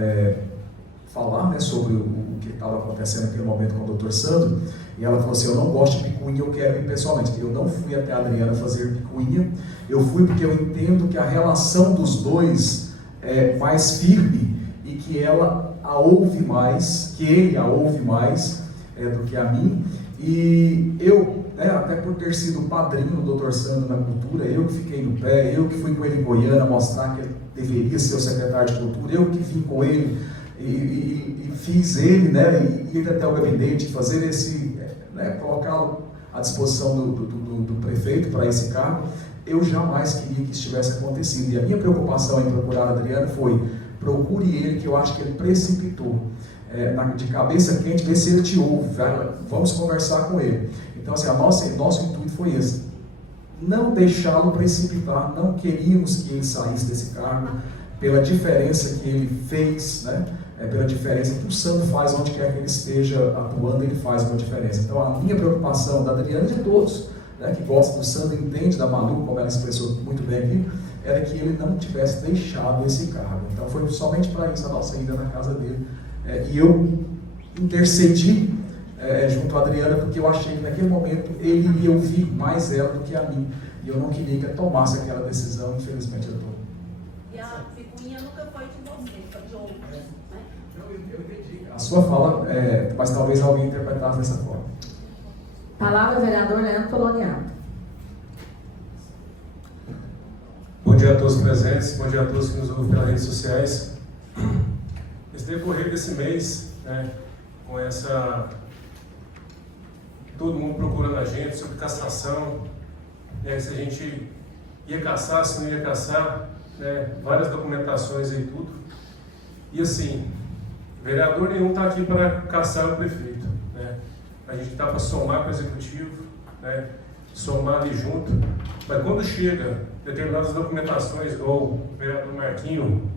falar, né, sobre o que estava acontecendo naquele momento com o Dr. Sandro, e ela falou assim, eu não gosto de picuinha, eu quero ir pessoalmente. Eu não fui até a Adriana fazer picuinha, eu fui porque eu entendo que a relação dos dois é mais firme e que ela a ouve mais, que ele a ouve mais do que a mim. E eu, até por ter sido padrinho do Dr. Sandro na cultura, eu que fiquei no pé, eu que fui com ele em Goiânia mostrar que ele deveria ser o secretário de cultura, eu que vim com ele e fiz ele, e ir até o gabinete, fazer esse, colocá-lo à disposição do prefeito para esse cargo. Eu jamais queria que isso tivesse acontecido. E a minha preocupação em procurar Adriano foi: procure ele, que eu acho que ele precipitou. De cabeça quente, ver se ele te ouve, vamos conversar com ele. Então, assim, nosso intuito foi esse: não deixá-lo precipitar. Não queríamos que ele saísse desse cargo pela diferença que ele fez, pela diferença que o Sandro faz onde quer que ele esteja atuando, ele faz uma diferença. Então, a minha preocupação, da Adriana e de todos que gostam do Sandro, entende da Malu, como ela expressou muito bem aqui, era que ele não tivesse deixado esse cargo. Então, foi somente para isso a nossa ida na casa dele. E eu intercedi junto à Adriana, porque eu achei que naquele momento ele iria ouvir mais ela do que a mim. E eu não queria que ela tomasse aquela decisão, infelizmente eu estou. E a figurinha nunca foi de você, foi de outros, né? Eu entendi a sua fala, mas talvez alguém interpretasse dessa forma. Palavra, vereador Leandro Poloniato. Bom dia a todos os presentes, bom dia a todos que nos ouvem pelas redes sociais. Nesse decorrer desse mês, com todo mundo procurando a gente sobre cassação, se a gente ia cassar, se não ia cassar, várias documentações e tudo. E assim, vereador nenhum está aqui para cassar o prefeito. A gente está para somar com o executivo, somar ali junto. Mas quando chega determinadas documentações, igual o vereador Marquinho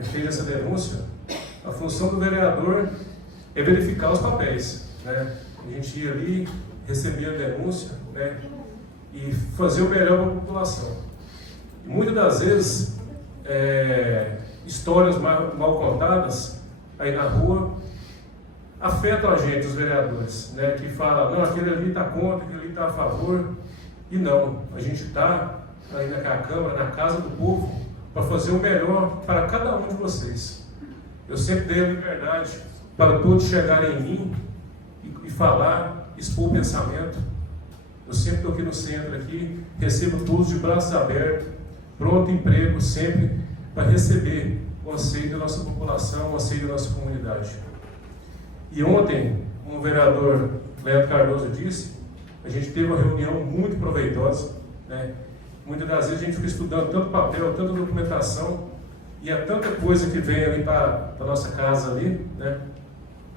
fez essa denúncia, a função do vereador é verificar os papéis. A gente ia ali, receber a denúncia e fazer o melhor para a população. E muitas das vezes, histórias mal contadas aí na rua afetam a gente, os vereadores, que falam: não, aquele ali está contra, aquele ali está a favor. E não, a gente está aí na Câmara, na casa do povo, para fazer o melhor para cada um de vocês. Eu sempre dei a liberdade para todos chegarem em mim e falar, expor o pensamento. Eu sempre estou aqui no centro, recebo todos de braços abertos, pronto emprego sempre para receber o anseio da nossa população, o anseio da nossa comunidade. E ontem, como o vereador Leandro Cardoso disse, a gente teve uma reunião muito proveitosa. Muitas das vezes a gente fica estudando tanto papel, tanta documentação, e é tanta coisa que vem ali para a nossa casa ali,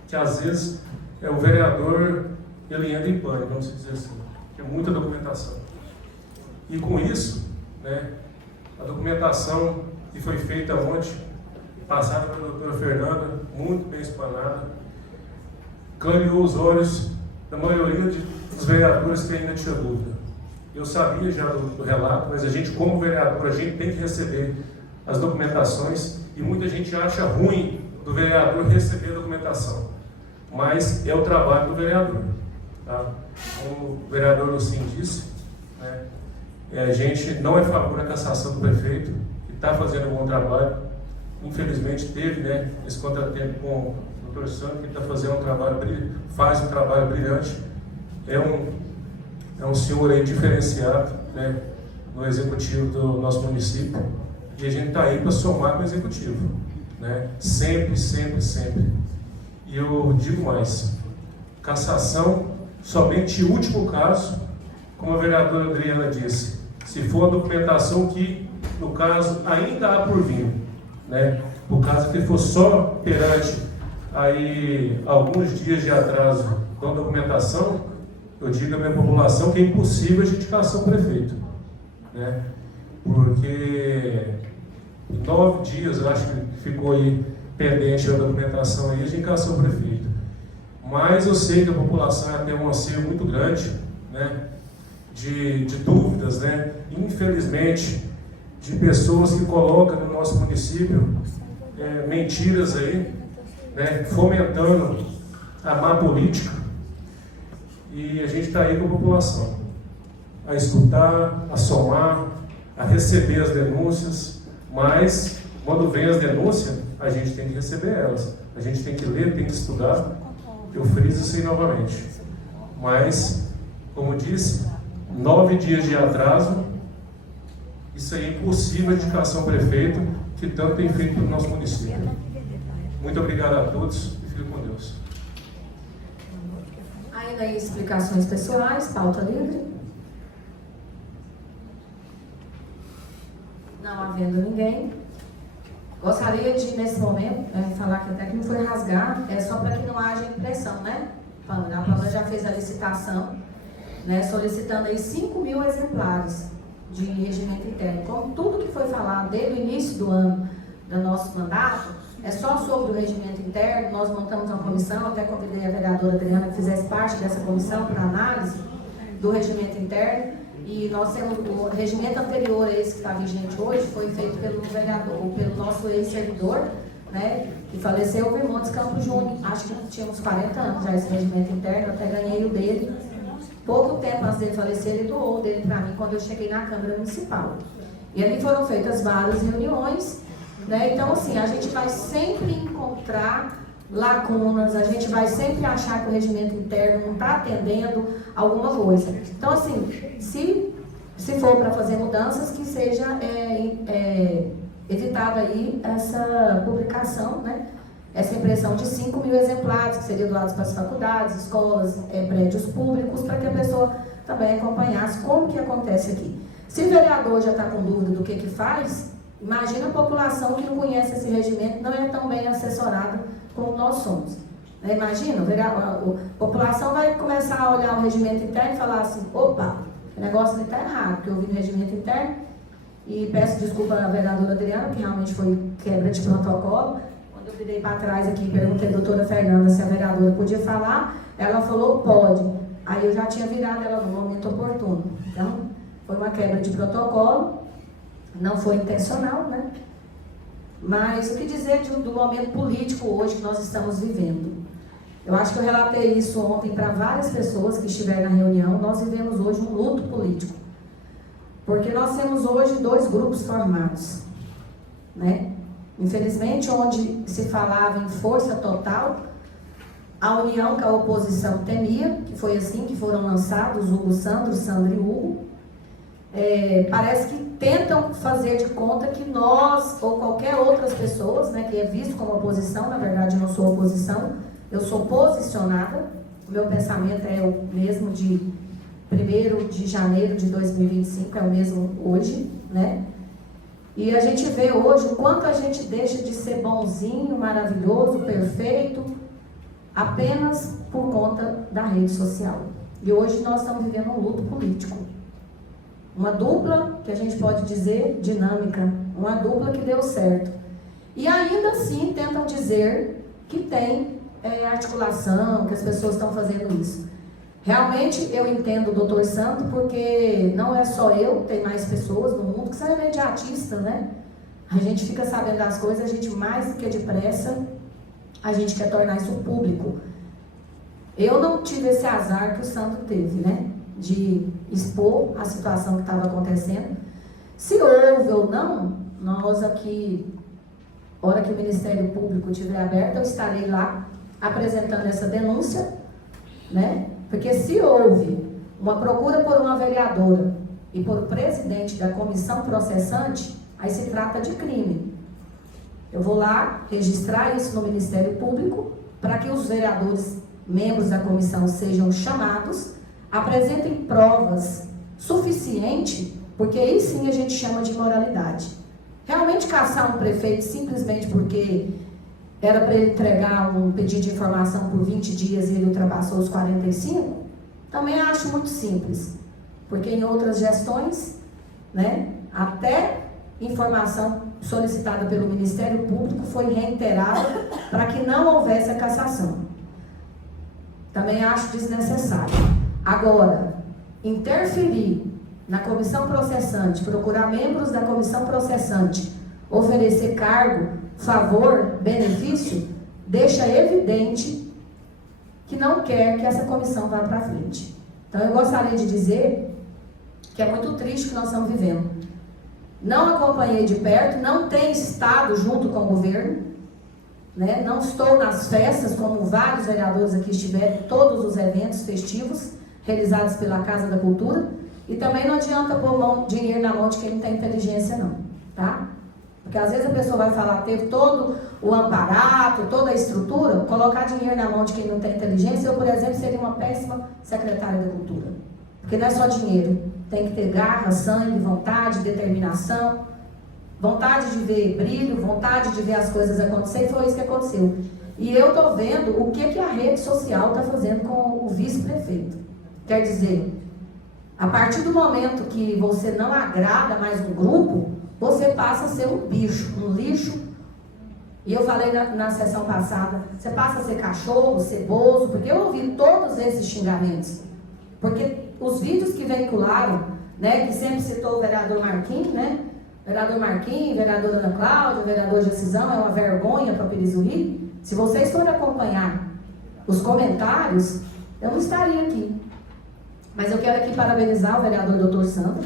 que às vezes o vereador ele entra em pânico, vamos dizer assim, que é muita documentação. E com isso, a documentação que foi feita ontem, passada pela doutora Fernanda, muito bem explanada, clareou os olhos da maioria dos vereadores que ainda tinha dúvida. Eu sabia já do relato, mas a gente, como vereador, a gente tem que receber as documentações, e muita gente acha ruim do vereador receber a documentação, mas é o trabalho do vereador. Tá? Como o vereador Lucim disse, a gente não é a favor da cassação do prefeito, que está fazendo um bom trabalho. Infelizmente teve esse contratempo com o Dr. Sandro, que está fazendo faz um trabalho brilhante. É um senhor aí diferenciado no executivo do nosso município, e a gente está aí para somar com o executivo, sempre, sempre, sempre. E eu digo mais: cassação somente em último caso, como a vereadora Adriana disse, se for a documentação que, no caso, ainda há por vir, o caso que for só perante aí alguns dias de atraso com a documentação, eu digo à minha população que é impossível a gente caçar o prefeito, porque 9 dias, eu acho que ficou aí pendente a documentação aí, a gente caçou o prefeito. Mas eu sei que a população tem um anseio muito grande, de dúvidas, infelizmente, de pessoas que colocam no nosso município mentiras aí, fomentando a má política. E a gente está aí com a população, a escutar, a somar, a receber as denúncias, mas Quando vem as denúncias, a gente tem que receber elas. A gente tem que ler, tem que estudar. Eu friso isso aí novamente. Mas, como disse, 9 dias de atraso, isso aí é impossível a indicação prefeito, que tanto tem feito no nosso município. Muito obrigado a todos e fiquem com Deus. Ainda em explicações pessoais, pauta livre. Não havendo ninguém. Gostaria de, nesse momento, falar que até que não foi rasgar, é só para que não haja impressão, né? A Pamela já fez a licitação, né, solicitando aí 5.000 exemplares de regimento interno. Como tudo que foi falado desde o início do ano, do nosso mandato, é só sobre o regimento interno. Nós montamos uma comissão, até convidei a vereadora Adriana que fizesse parte dessa comissão para análise do regimento interno. E nós temos o regimento anterior a esse que está vigente hoje, foi feito pelo vereador, pelo nosso ex-servidor, né, que faleceu, o Vermontes Campos Júnior. Acho que tínhamos 40 anos já esse regimento interno, eu até ganhei o dele. Pouco tempo antes dele falecer, ele doou dele para mim quando eu cheguei na Câmara Municipal. E ali foram feitas várias reuniões, né? Então, assim, a gente vai sempre encontrar lacunas, a gente vai sempre achar que o regimento interno não está atendendo alguma coisa. Então, assim, se for para fazer mudanças, que seja evitada aí essa publicação, né? Essa impressão de 5.000 exemplares, que seriam doados para as faculdades, escolas, prédios públicos, para que a pessoa também acompanhasse como que acontece aqui. Se o vereador já está com dúvida do que faz, imagina a população que não conhece esse regimento, não é tão bem assessorada como nós somos. Imagina, a população vai começar a olhar o regimento interno e falar assim, opa, o negócio ali está errado, porque eu vi no regimento interno, e peço desculpa à vereadora Adriana, que realmente foi quebra de protocolo. Quando eu virei para trás aqui e perguntei à doutora Fernanda se a vereadora podia falar, ela falou, pode. Aí eu já tinha virado ela no momento oportuno. Então, foi uma quebra de protocolo, não foi intencional, né? Mas o que dizer do momento político hoje que nós estamos vivendo? Eu acho que eu relatei isso ontem para várias pessoas que estiveram na reunião. Nós vivemos hoje um luto político. Porque nós temos hoje 2 grupos formados, né? Infelizmente, onde se falava em força total, a união que a oposição temia, que foi assim que foram lançados Hugo Sandro e Hugo, parece que tentam fazer de conta que nós, ou qualquer outras pessoas, né, que é visto como oposição, na verdade eu não sou oposição, eu sou posicionada, o meu pensamento é o mesmo de 1º de janeiro de 2025, é o mesmo hoje, né? E a gente vê hoje o quanto a gente deixa de ser bonzinho, maravilhoso, perfeito, apenas por conta da rede social. E hoje nós estamos vivendo um luto político. Uma dupla, que a gente pode dizer, dinâmica. Uma dupla que deu certo. E ainda assim tentam dizer que tem articulação, que as pessoas estão fazendo isso. Realmente eu entendo o doutor Santo, porque não é só eu, tem mais pessoas no mundo que são imediatistas, né? A gente fica sabendo das coisas, a gente mais do que depressa, a gente quer tornar isso público. Eu não tive esse azar que o Santo teve, né? De expor a situação que estava acontecendo. Se houve ou não, nós aqui, hora que o Ministério Público estiver aberto, eu estarei lá apresentando essa denúncia, né? Porque se houve uma procura por uma vereadora e por presidente da comissão processante, aí se trata de crime. Eu vou lá registrar isso no Ministério Público para que os vereadores, membros da comissão, sejam chamados, apresentem provas suficientes, porque aí sim a gente chama de imoralidade. Realmente caçar um prefeito simplesmente porque era para ele entregar um pedido de informação por 20 dias e ele ultrapassou os 45, também acho muito simples. Porque em outras gestões, né, até informação solicitada pelo Ministério Público foi reiterada para que não houvesse a cassação. Também acho desnecessário. Agora, interferir na comissão processante, procurar membros da comissão processante, oferecer cargo, favor, benefício, deixa evidente que não quer que essa comissão vá para frente. Então, eu gostaria de dizer que é muito triste o que nós estamos vivendo. Não acompanhei de perto, não tenho estado junto com o governo, né? Não estou nas festas, como vários vereadores aqui estiveram, todos os eventos festivos realizados pela Casa da Cultura, e também não adianta pôr dinheiro na mão de quem não tem inteligência não, tá? Porque às vezes a pessoa vai falar, teve todo o aparato, toda a estrutura, colocar dinheiro na mão de quem não tem inteligência, eu, por exemplo, seria uma péssima secretária da Cultura. Porque não é só dinheiro, tem que ter garra, sangue, vontade, determinação, vontade de ver brilho, vontade de ver as coisas acontecer, e foi isso que aconteceu. E eu estou vendo o que a rede social está fazendo com o vice-prefeito. Quer dizer, a partir do momento que você não agrada mais um grupo, você passa a ser um bicho, um lixo. E eu falei na sessão passada, você passa a ser cachorro, ceboso, porque eu ouvi todos esses xingamentos. Porque os vídeos que veicularam, né, que sempre citou o vereador Marquinhos, né? Vereador Marquinhos, vereadora Ana Cláudia, vereador Jacisão, é uma vergonha para Pirizuí. Se vocês forem acompanhar os comentários, eu não estaria aqui. Mas eu quero aqui parabenizar o vereador Dr. Sandro.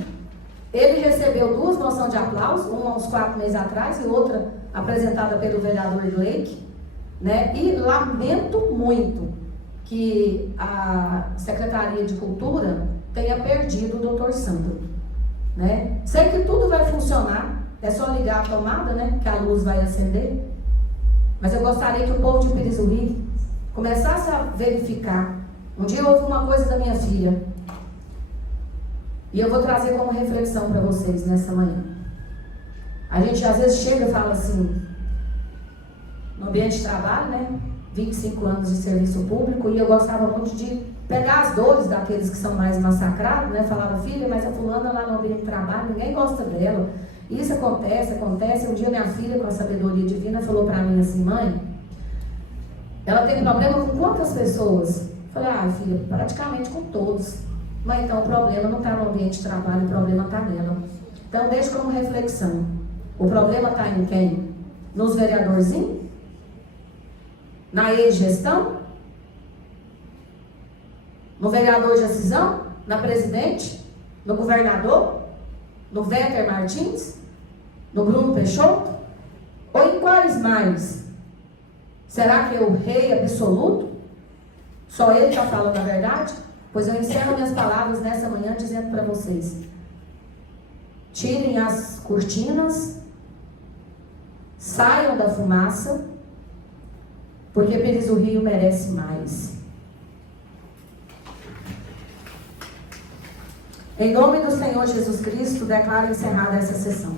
Ele recebeu 2 moções de aplauso, uma há uns 4 meses atrás e outra apresentada pelo vereador Leite, né? E lamento muito que a Secretaria de Cultura tenha perdido o Dr. Sandro, né? Sei que tudo vai funcionar, é só ligar a tomada, né? Que a luz vai acender. Mas eu gostaria que o povo de Pirizuí começasse a verificar. Um dia houve uma coisa da minha filha, e eu vou trazer como reflexão para vocês nessa manhã. A gente às vezes chega e fala assim, no ambiente de trabalho, né? 25 anos de serviço público, e eu gostava muito de pegar as dores daqueles que são mais massacrados, né? Falava, filha, mas a fulana lá no ambiente de trabalho, ninguém gosta dela. Isso acontece. Um dia minha filha, com a sabedoria divina, falou para mim assim, mãe, ela tem problema com quantas pessoas? Eu falei, filha, praticamente com todos. Mas então o problema não está no ambiente de trabalho, o problema está nela. Então deixa como reflexão. O problema está em quem? Nos vereadorzinhos? Na ex-gestão? No vereador Jacisão? Na presidente? No governador? No Véter Martins? No Bruno Peixoto? Ou em quais mais? Será que é o rei absoluto? Só ele está falando a verdade? Pois eu encerro minhas palavras nessa manhã dizendo para vocês, tirem as cortinas, saiam da fumaça, porque Pirizuí merece mais. Em nome do Senhor Jesus Cristo, declaro encerrada essa sessão.